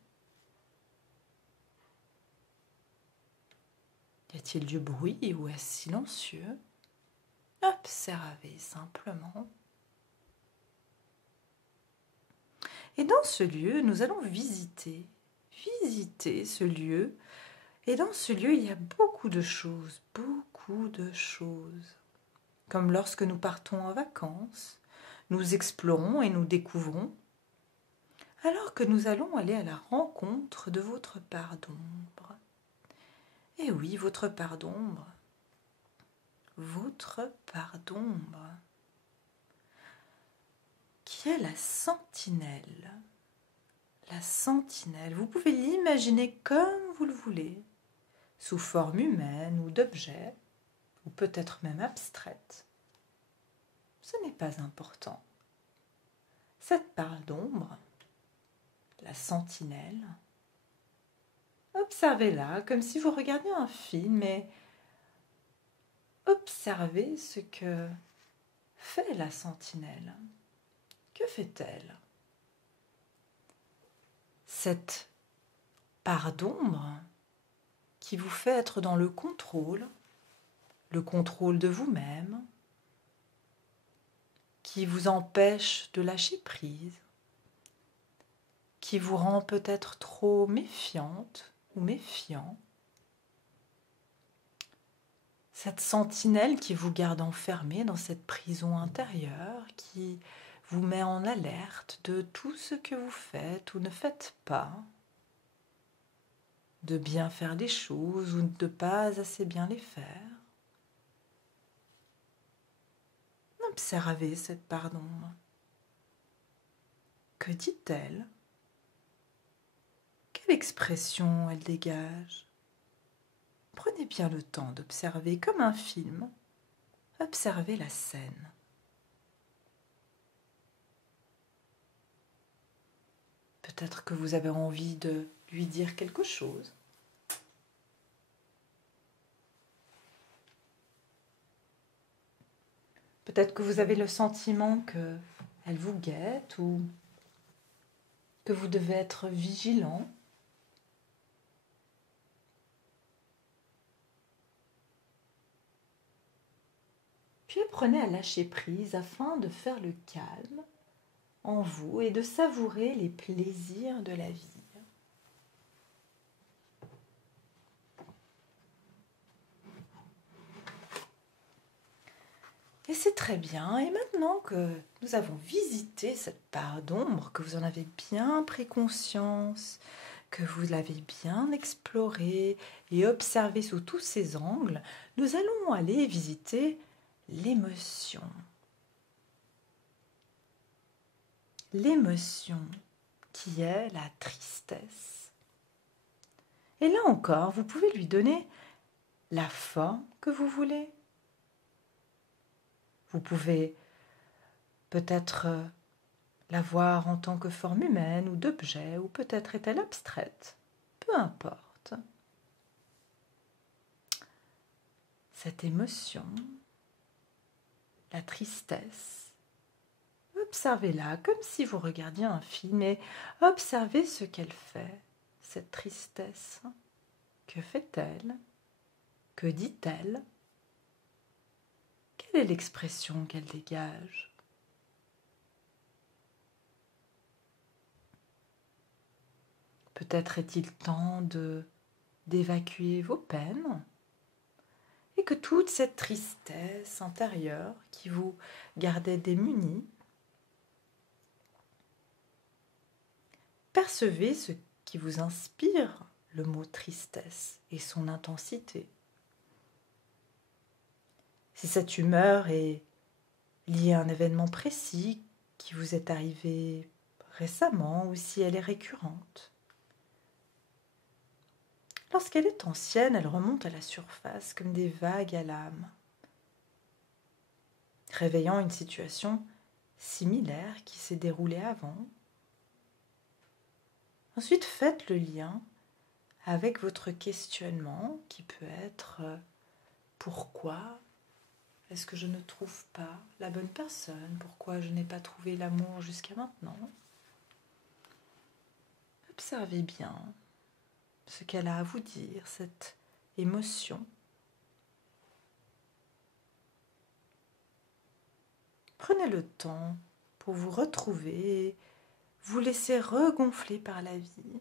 Y a-t-il du bruit ou est-ce silencieux? Observez simplement. Et dans ce lieu, nous allons visiter ce lieu. Et dans ce lieu, il y a beaucoup de choses. Comme lorsque nous partons en vacances, nous explorons et nous découvrons, alors que nous allons aller à la rencontre de votre part d'ombre. Et oui, votre part d'ombre. Votre part d'ombre. Qui est la sentinelle. La sentinelle, vous pouvez l'imaginer comme vous le voulez, sous forme humaine ou d'objet, ou peut-être même abstraite. Ce n'est pas important. Cette part d'ombre, la sentinelle, observez-la comme si vous regardiez un film et observez ce que fait la sentinelle. Que fait-elle? Cette part d'ombre qui vous fait être dans le contrôle de vous-même, qui vous empêche de lâcher prise, qui vous rend peut-être trop méfiante ou méfiant. Cette sentinelle qui vous garde enfermé dans cette prison intérieure, qui vous met en alerte de tout ce que vous faites ou ne faites pas, de bien faire les choses ou de pas assez bien les faire. Observez cette part d'ombre. Que dit-elle? Quelle expression elle dégage? Prenez bien le temps d'observer comme un film. Observez la scène. Peut-être que vous avez envie de lui dire quelque chose. Peut-être que vous avez le sentiment qu'elle vous guette ou que vous devez être vigilant. Puis apprenez à lâcher prise afin de faire le calme en vous et de savourer les plaisirs de la vie. Et c'est très bien. Et maintenant que nous avons visité cette part d'ombre, que vous en avez bien pris conscience, que vous l'avez bien explorée et observée sous tous ses angles, nous allons aller visiter l'émotion. L'émotion qui est la tristesse. Et là encore, vous pouvez lui donner la forme que vous voulez. Vous pouvez peut-être la voir en tant que forme humaine ou d'objet, ou peut-être est-elle abstraite. Peu importe. Cette émotion, la tristesse, observez-la comme si vous regardiez un film et observez ce qu'elle fait, cette tristesse. Que fait-elle? Que dit-elle? Quelle est l'expression qu'elle dégage? Peut-être est-il temps d'évacuer vos peines et que toute cette tristesse intérieure qui vous gardait démunis, percevez ce qui vous inspire le mot tristesse et son intensité. Si cette humeur est liée à un événement précis qui vous est arrivé récemment ou si elle est récurrente. Lorsqu'elle est ancienne, elle remonte à la surface comme des vagues à l'âme, réveillant une situation similaire qui s'est déroulée avant. Ensuite, faites le lien avec votre questionnement qui peut être pourquoi est-ce que je ne trouve pas la bonne personne? Pourquoi je n'ai pas trouvé l'amour jusqu'à maintenant? Observez bien ce qu'elle a à vous dire, cette émotion. Prenez le temps pour vous retrouver et vous laisser regonfler par la vie.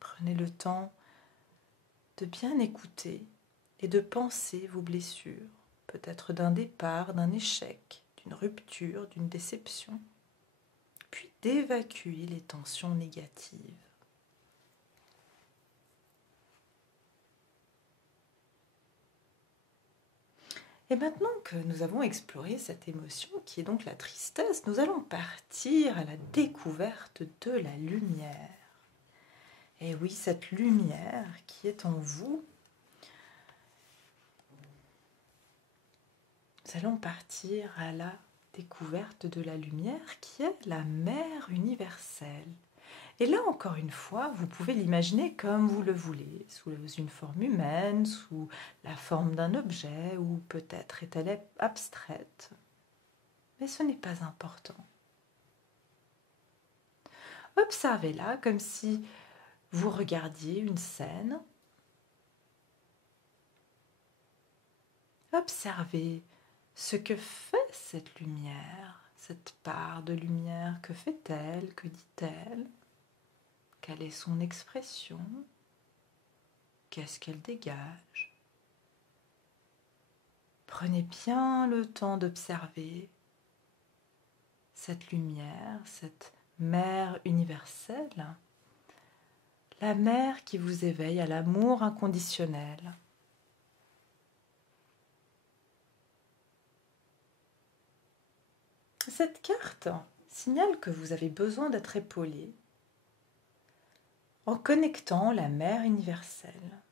Prenez le temps de bien écouter et de penser vos blessures, peut-être d'un départ, d'un échec, d'une rupture, d'une déception, puis d'évacuer les tensions négatives. Et maintenant que nous avons exploré cette émotion qui est donc la tristesse, nous allons partir à la découverte de la lumière. Et oui, cette lumière qui est en vous, nous allons partir à la découverte de la lumière qui est la mère universelle. Et là, encore une fois, vous pouvez l'imaginer comme vous le voulez, sous une forme humaine, sous la forme d'un objet, ou peut-être est-elle abstraite. Mais ce n'est pas important. Observez-la comme si vous regardiez une scène. Observez ce que fait cette lumière, cette part de lumière. Que fait-elle? Que dit-elle? Quelle est son expression? Qu'est-ce qu'elle dégage? Prenez bien le temps d'observer cette lumière, cette mère universelle, la mère qui vous éveille à l'amour inconditionnel. Cette carte signale que vous avez besoin d'être épaulé en connectant la mère universelle.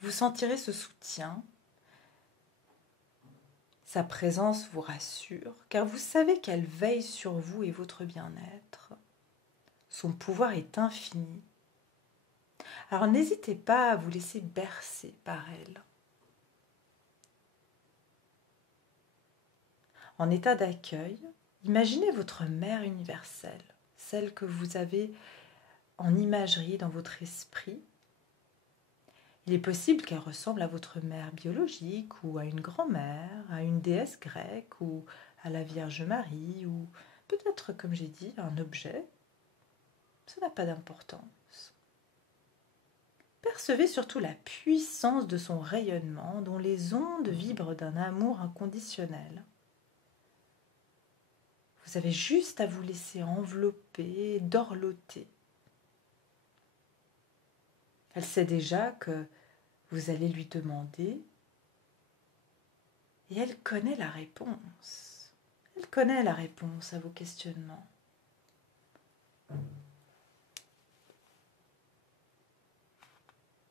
Vous sentirez ce soutien. Sa présence vous rassure, car vous savez qu'elle veille sur vous et votre bien-être. Son pouvoir est infini. Alors n'hésitez pas à vous laisser bercer par elle. En état d'accueil, imaginez votre mère universelle, celle que vous avez en imagerie dans votre esprit. Il est possible qu'elle ressemble à votre mère biologique ou à une grand-mère, à une déesse grecque ou à la Vierge Marie ou peut-être, comme j'ai dit, à un objet. Ça n'a pas d'importance. Percevez surtout la puissance de son rayonnement dont les ondes vibrent d'un amour inconditionnel. Vous avez juste à vous laisser envelopper, dorloter. Elle sait déjà que vous allez lui demander et elle connaît la réponse. Elle connaît la réponse à vos questionnements.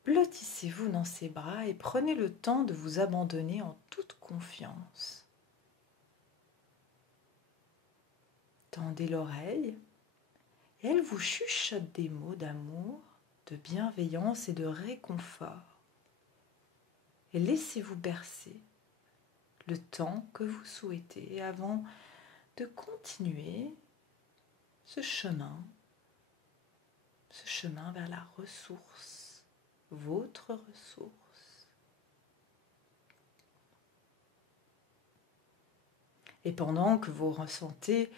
Blottissez-vous dans ses bras et prenez le temps de vous abandonner en toute confiance. Tendez l'oreille et elle vous chuchote des mots d'amour, de bienveillance et de réconfort. Et laissez-vous bercer le temps que vous souhaitez avant de continuer ce chemin vers la ressource, votre ressource. Et pendant que vous ressentez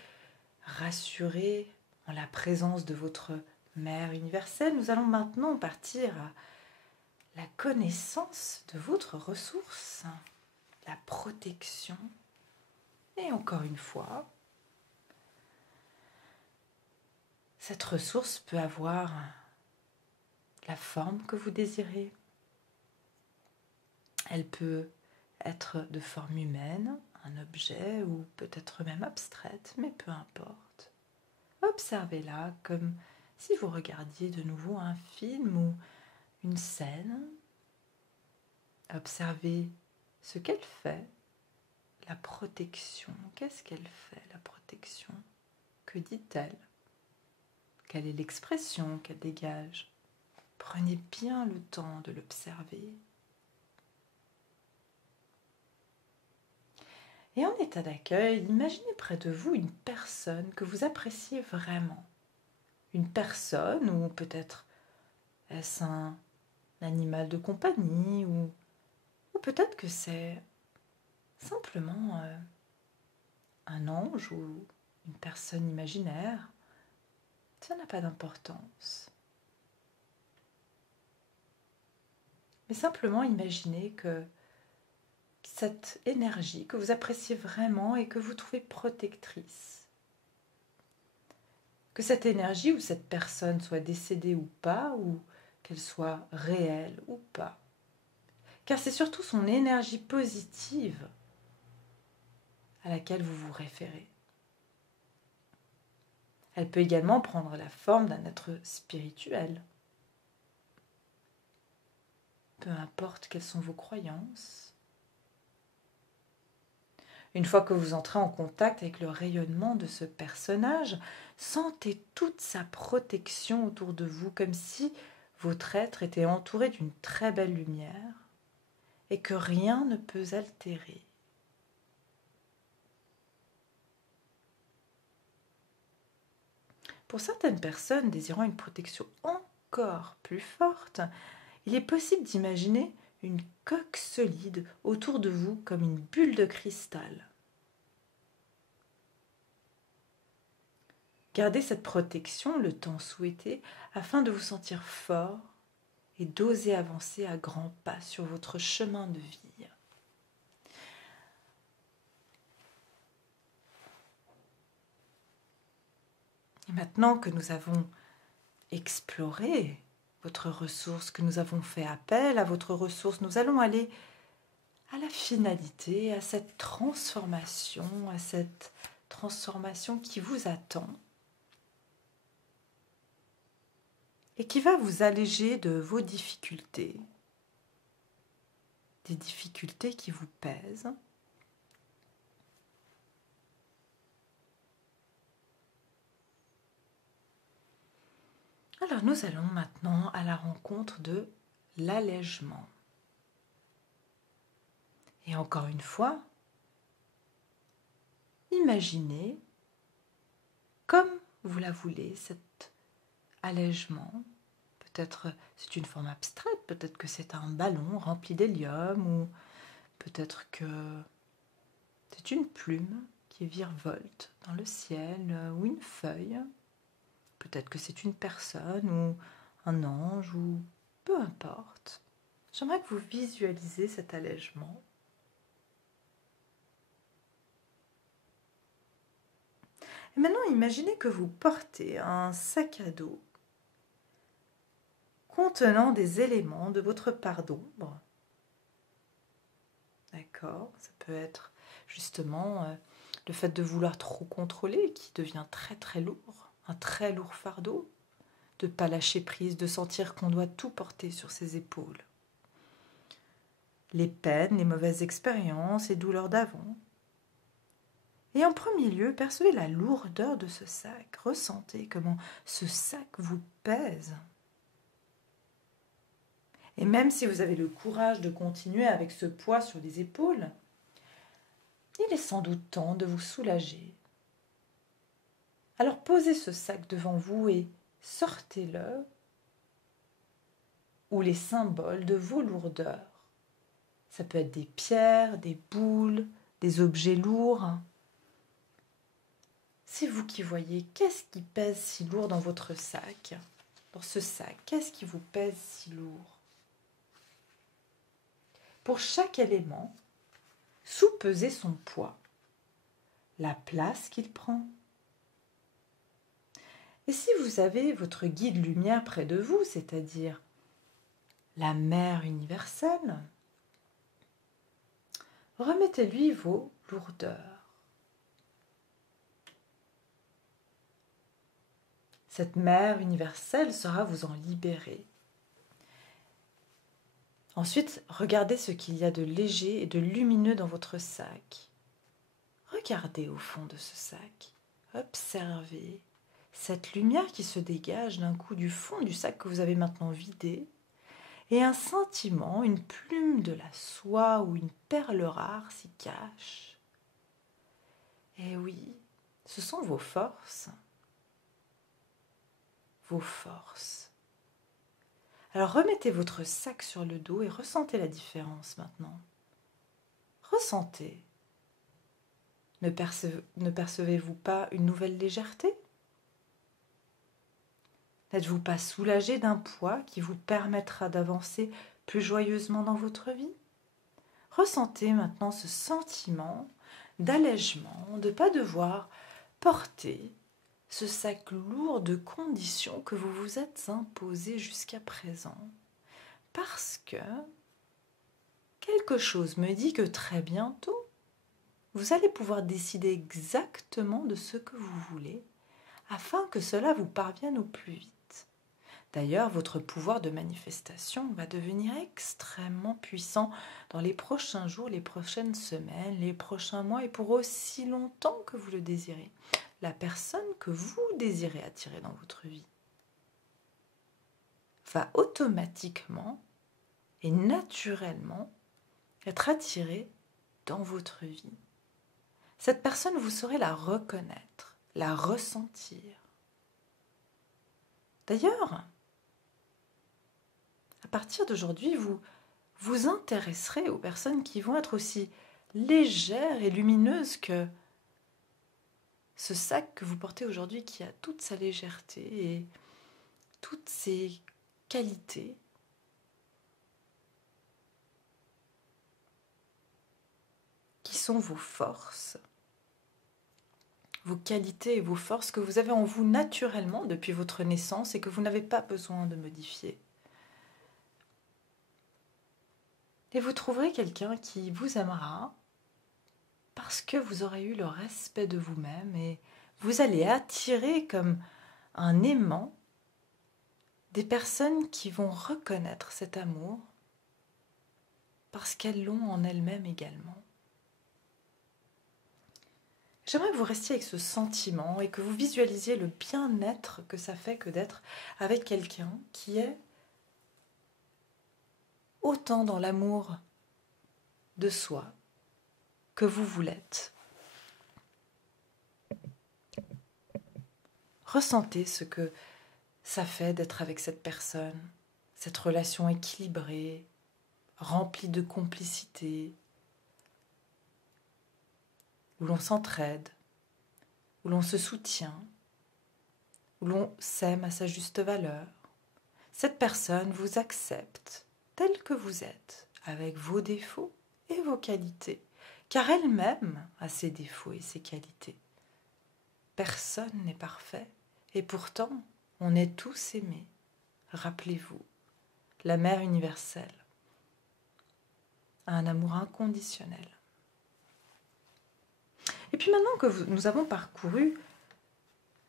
rassuré en la présence de votre mère universelle, nous allons maintenant partir à la connaissance de votre ressource, la protection. Et encore une fois, cette ressource peut avoir la forme que vous désirez. Elle peut être de forme humaine, un objet ou peut-être même abstraite, mais peu importe. Observez-la comme si vous regardiez de nouveau un film ou une scène. Observez ce qu'elle fait, la protection. Qu'est-ce qu'elle fait, la protection? Que dit-elle? Quelle est l'expression qu'elle dégage? Prenez bien le temps de l'observer. Et en état d'accueil, imaginez près de vous une personne que vous appréciez vraiment. Une personne, ou peut-être est-ce un animal de compagnie, ou peut-être que c'est simplement un ange ou une personne imaginaire. Ça n'a pas d'importance. Mais simplement imaginez que cette énergie que vous appréciez vraiment et que vous trouvez protectrice, que cette énergie ou cette personne soit décédée ou pas, ou qu'elle soit réelle ou pas, car c'est surtout son énergie positive à laquelle vous vous référez. Elle peut également prendre la forme d'un être spirituel. Peu importe quelles sont vos croyances. Une fois que vous entrez en contact avec le rayonnement de ce personnage, sentez toute sa protection autour de vous, comme si votre être était entouré d'une très belle lumière et que rien ne peut altérer. Pour certaines personnes désirant une protection encore plus forte, il est possible d'imaginer une coque solide autour de vous comme une bulle de cristal. Gardez cette protection le temps souhaité afin de vous sentir fort et d'oser avancer à grands pas sur votre chemin de vie. Et maintenant que nous avons exploré votre ressource, que nous avons fait appel à votre ressource, nous allons aller à la finalité, à cette transformation qui vous attend et qui va vous alléger de vos difficultés, des difficultés qui vous pèsent. Alors nous allons maintenant à la rencontre de l'allègement. Et encore une fois, imaginez comme vous la voulez, cet allègement. Peut-être c'est une forme abstraite, peut-être que c'est un ballon rempli d'hélium, ou peut-être que c'est une plume qui virevolte dans le ciel, ou une feuille. Peut-être que c'est une personne, ou un ange, ou peu importe. J'aimerais que vous visualisez cet allègement. Et maintenant, imaginez que vous portez un sac à dos contenant des éléments de votre part d'ombre. D'accord, ça peut être justement le fait de vouloir trop contrôler qui devient très très lourd, un très lourd fardeau, de ne pas lâcher prise, de sentir qu'on doit tout porter sur ses épaules. Les peines, les mauvaises expériences, les douleurs d'avant. Et en premier lieu, percevez la lourdeur de ce sac. Ressentez comment ce sac vous pèse. Et même si vous avez le courage de continuer avec ce poids sur les épaules, il est sans doute temps de vous soulager. Alors posez ce sac devant vous et sortez-le, ou les symboles de vos lourdeurs. Ça peut être des pierres, des boules, des objets lourds. C'est vous qui voyez qu'est-ce qui pèse si lourd dans votre sac. Dans ce sac, qu'est-ce qui vous pèse si lourd? Pour chaque élément, sous-pesez son poids, la place qu'il prend. Et si vous avez votre guide lumière près de vous, c'est-à-dire la mère universelle, remettez-lui vos lourdeurs. Cette mère universelle saura vous en libérer. Ensuite, regardez ce qu'il y a de léger et de lumineux dans votre sac. Regardez au fond de ce sac. Observez cette lumière qui se dégage d'un coup du fond du sac que vous avez maintenant vidé, et un sentiment, une plume de la soie ou une perle rare s'y cache. Et oui, ce sont vos forces. Vos forces. Alors remettez votre sac sur le dos et ressentez la différence maintenant. Ressentez. Ne percevez-vous pas une nouvelle légèreté? N'êtes-vous pas soulagé d'un poids qui vous permettra d'avancer plus joyeusement dans votre vie? Ressentez maintenant ce sentiment d'allègement, de ne pas devoir porter ce sac lourd de conditions que vous vous êtes imposé jusqu'à présent. Parce que quelque chose me dit que très bientôt, vous allez pouvoir décider exactement de ce que vous voulez afin que cela vous parvienne au plus vite. D'ailleurs, votre pouvoir de manifestation va devenir extrêmement puissant dans les prochains jours, les prochaines semaines, les prochains mois et pour aussi longtemps que vous le désirez. La personne que vous désirez attirer dans votre vie va automatiquement et naturellement être attirée dans votre vie. Cette personne, vous saurez la reconnaître, la ressentir. D'ailleurs, à partir d'aujourd'hui, vous vous intéresserez aux personnes qui vont être aussi légères et lumineuses que ce sac que vous portez aujourd'hui qui a toute sa légèreté et toutes ses qualités. Qui sont vos forces, vos qualités et vos forces que vous avez en vous naturellement depuis votre naissance et que vous n'avez pas besoin de modifier. Et vous trouverez quelqu'un qui vous aimera parce que vous aurez eu le respect de vous-même et vous allez attirer comme un aimant des personnes qui vont reconnaître cet amour parce qu'elles l'ont en elles-mêmes également. J'aimerais que vous restiez avec ce sentiment et que vous visualisiez le bien-être que ça fait que d'être avec quelqu'un qui est autant dans l'amour de soi que vous l'êtes. Ressentez ce que ça fait d'être avec cette personne, cette relation équilibrée, remplie de complicité, où l'on s'entraide, où l'on se soutient, où l'on s'aime à sa juste valeur. Cette personne vous accepte tel que vous êtes, avec vos défauts et vos qualités, car elle-même a ses défauts et ses qualités. Personne n'est parfait, et pourtant, on est tous aimés. Rappelez-vous, la mère universelle a un amour inconditionnel. Et puis maintenant que nous avons parcouru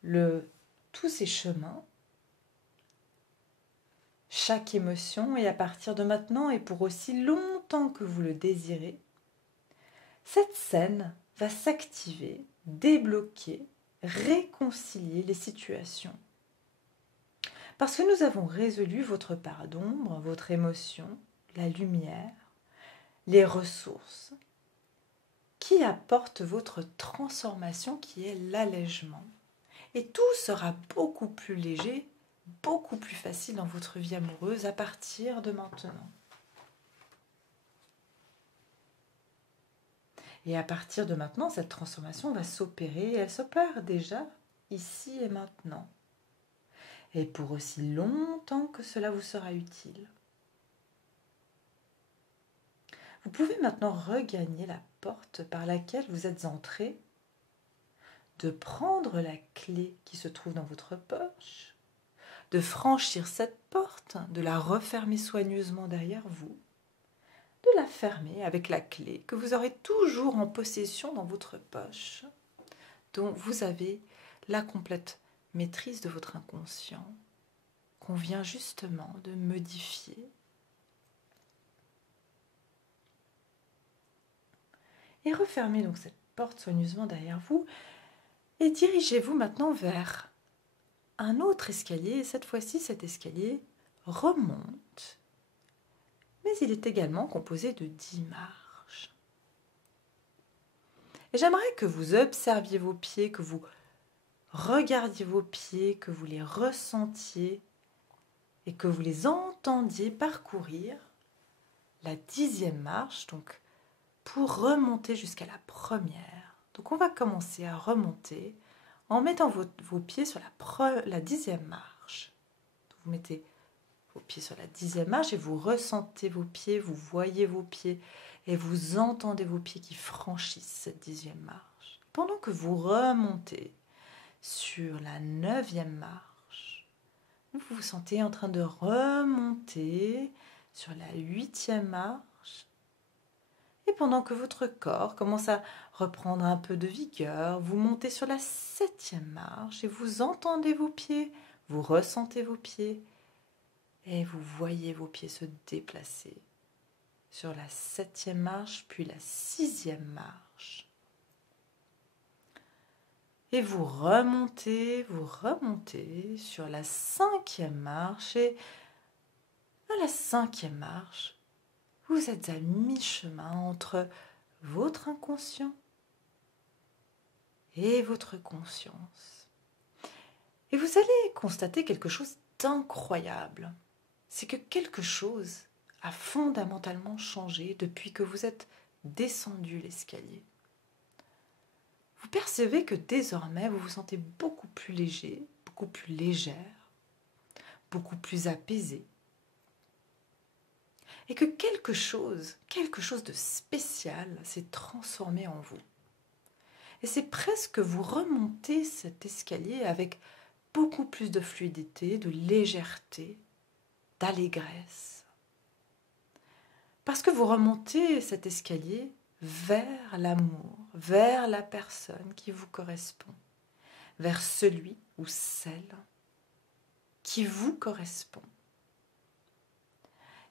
tous ces chemins, chaque émotion, et à partir de maintenant et pour aussi longtemps que vous le désirez, cette scène va s'activer, débloquer, réconcilier les situations. Parce que nous avons résolu votre part d'ombre, votre émotion, la lumière, les ressources, qui apportent votre transformation, qui est l'allègement. Et tout sera beaucoup plus léger, beaucoup plus facile dans votre vie amoureuse à partir de maintenant. Et à partir de maintenant, cette transformation va s'opérer, et elle s'opère déjà ici et maintenant. Et pour aussi longtemps que cela vous sera utile. Vous pouvez maintenant regagner la porte par laquelle vous êtes entré, de prendre la clé qui se trouve dans votre poche, de franchir cette porte, de la refermer soigneusement derrière vous, de la fermer avec la clé que vous aurez toujours en possession dans votre poche, dont vous avez la complète maîtrise de votre inconscient, qu'on vient justement de modifier. Et refermez donc cette porte soigneusement derrière vous et dirigez-vous maintenant vers un autre escalier. Et cette fois-ci, cet escalier remonte, mais il est également composé de 10 marches. Et j'aimerais que vous observiez vos pieds, que vous regardiez vos pieds, que vous les ressentiez et que vous les entendiez parcourir la 10e marche, donc pour remonter jusqu'à la première. Donc on va commencer à remonter en mettant vos pieds sur la 10e marche. Donc vous mettez vos pieds sur la 10e marche et vous ressentez vos pieds, vous voyez vos pieds et vous entendez vos pieds qui franchissent cette 10e marche. Pendant que vous remontez sur la 9e marche, vous vous sentez en train de remonter sur la 8e marche Et pendant que votre corps commence à reprendre un peu de vigueur, vous montez sur la 7e marche et vous entendez vos pieds, vous ressentez vos pieds et vous voyez vos pieds se déplacer sur la 7e marche, puis la 6e marche. Et vous remontez sur la 5e marche et à la 5e marche, vous êtes à mi-chemin entre votre inconscient et votre conscience. Et vous allez constater quelque chose d'incroyable. C'est que quelque chose a fondamentalement changé depuis que vous êtes descendu l'escalier. Vous percevez que désormais vous vous sentez beaucoup plus léger, beaucoup plus légère, beaucoup plus apaisé. Et que quelque chose de spécial s'est transformé en vous. Et c'est presque vous remontez cet escalier avec beaucoup plus de fluidité, de légèreté, d'allégresse. Parce que vous remontez cet escalier vers l'amour, vers la personne qui vous correspond, vers celui ou celle qui vous correspond.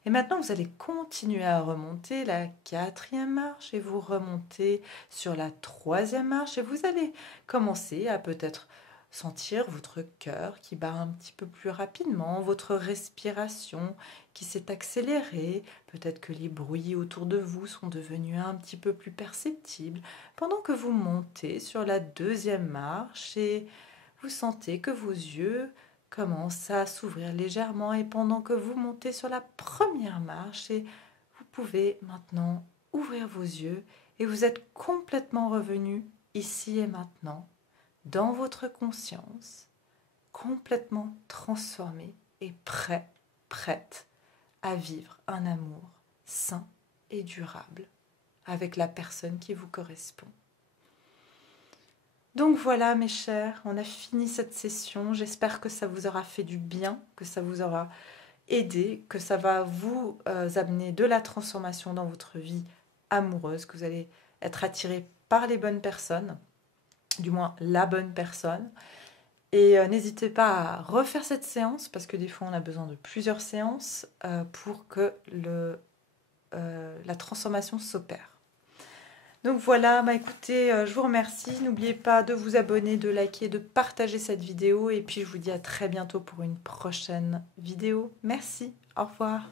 Et maintenant, vous allez continuer à remonter la 4e marche et vous remontez sur la 3e marche et vous allez commencer à peut-être sentir votre cœur qui bat un petit peu plus rapidement, votre respiration qui s'est accélérée, peut-être que les bruits autour de vous sont devenus un petit peu plus perceptibles pendant que vous montez sur la 2e marche et vous sentez que vos yeux commence à s'ouvrir légèrement et pendant que vous montez sur la 1re marche et vous pouvez maintenant ouvrir vos yeux et vous êtes complètement revenu ici et maintenant dans votre conscience, complètement transformé et prête à vivre un amour sain et durable avec la personne qui vous correspond. Donc voilà mes chers, on a fini cette session. J'espère que ça vous aura fait du bien, que ça vous aura aidé, que ça va vous amener de la transformation dans votre vie amoureuse, que vous allez être attiré par les bonnes personnes, du moins la bonne personne. Et n'hésitez pas à refaire cette séance parce que des fois on a besoin de plusieurs séances pour que la transformation s'opère. Donc voilà, écoutez, je vous remercie. N'oubliez pas de vous abonner, de liker, de partager cette vidéo. Et puis je vous dis à très bientôt pour une prochaine vidéo. Merci, au revoir.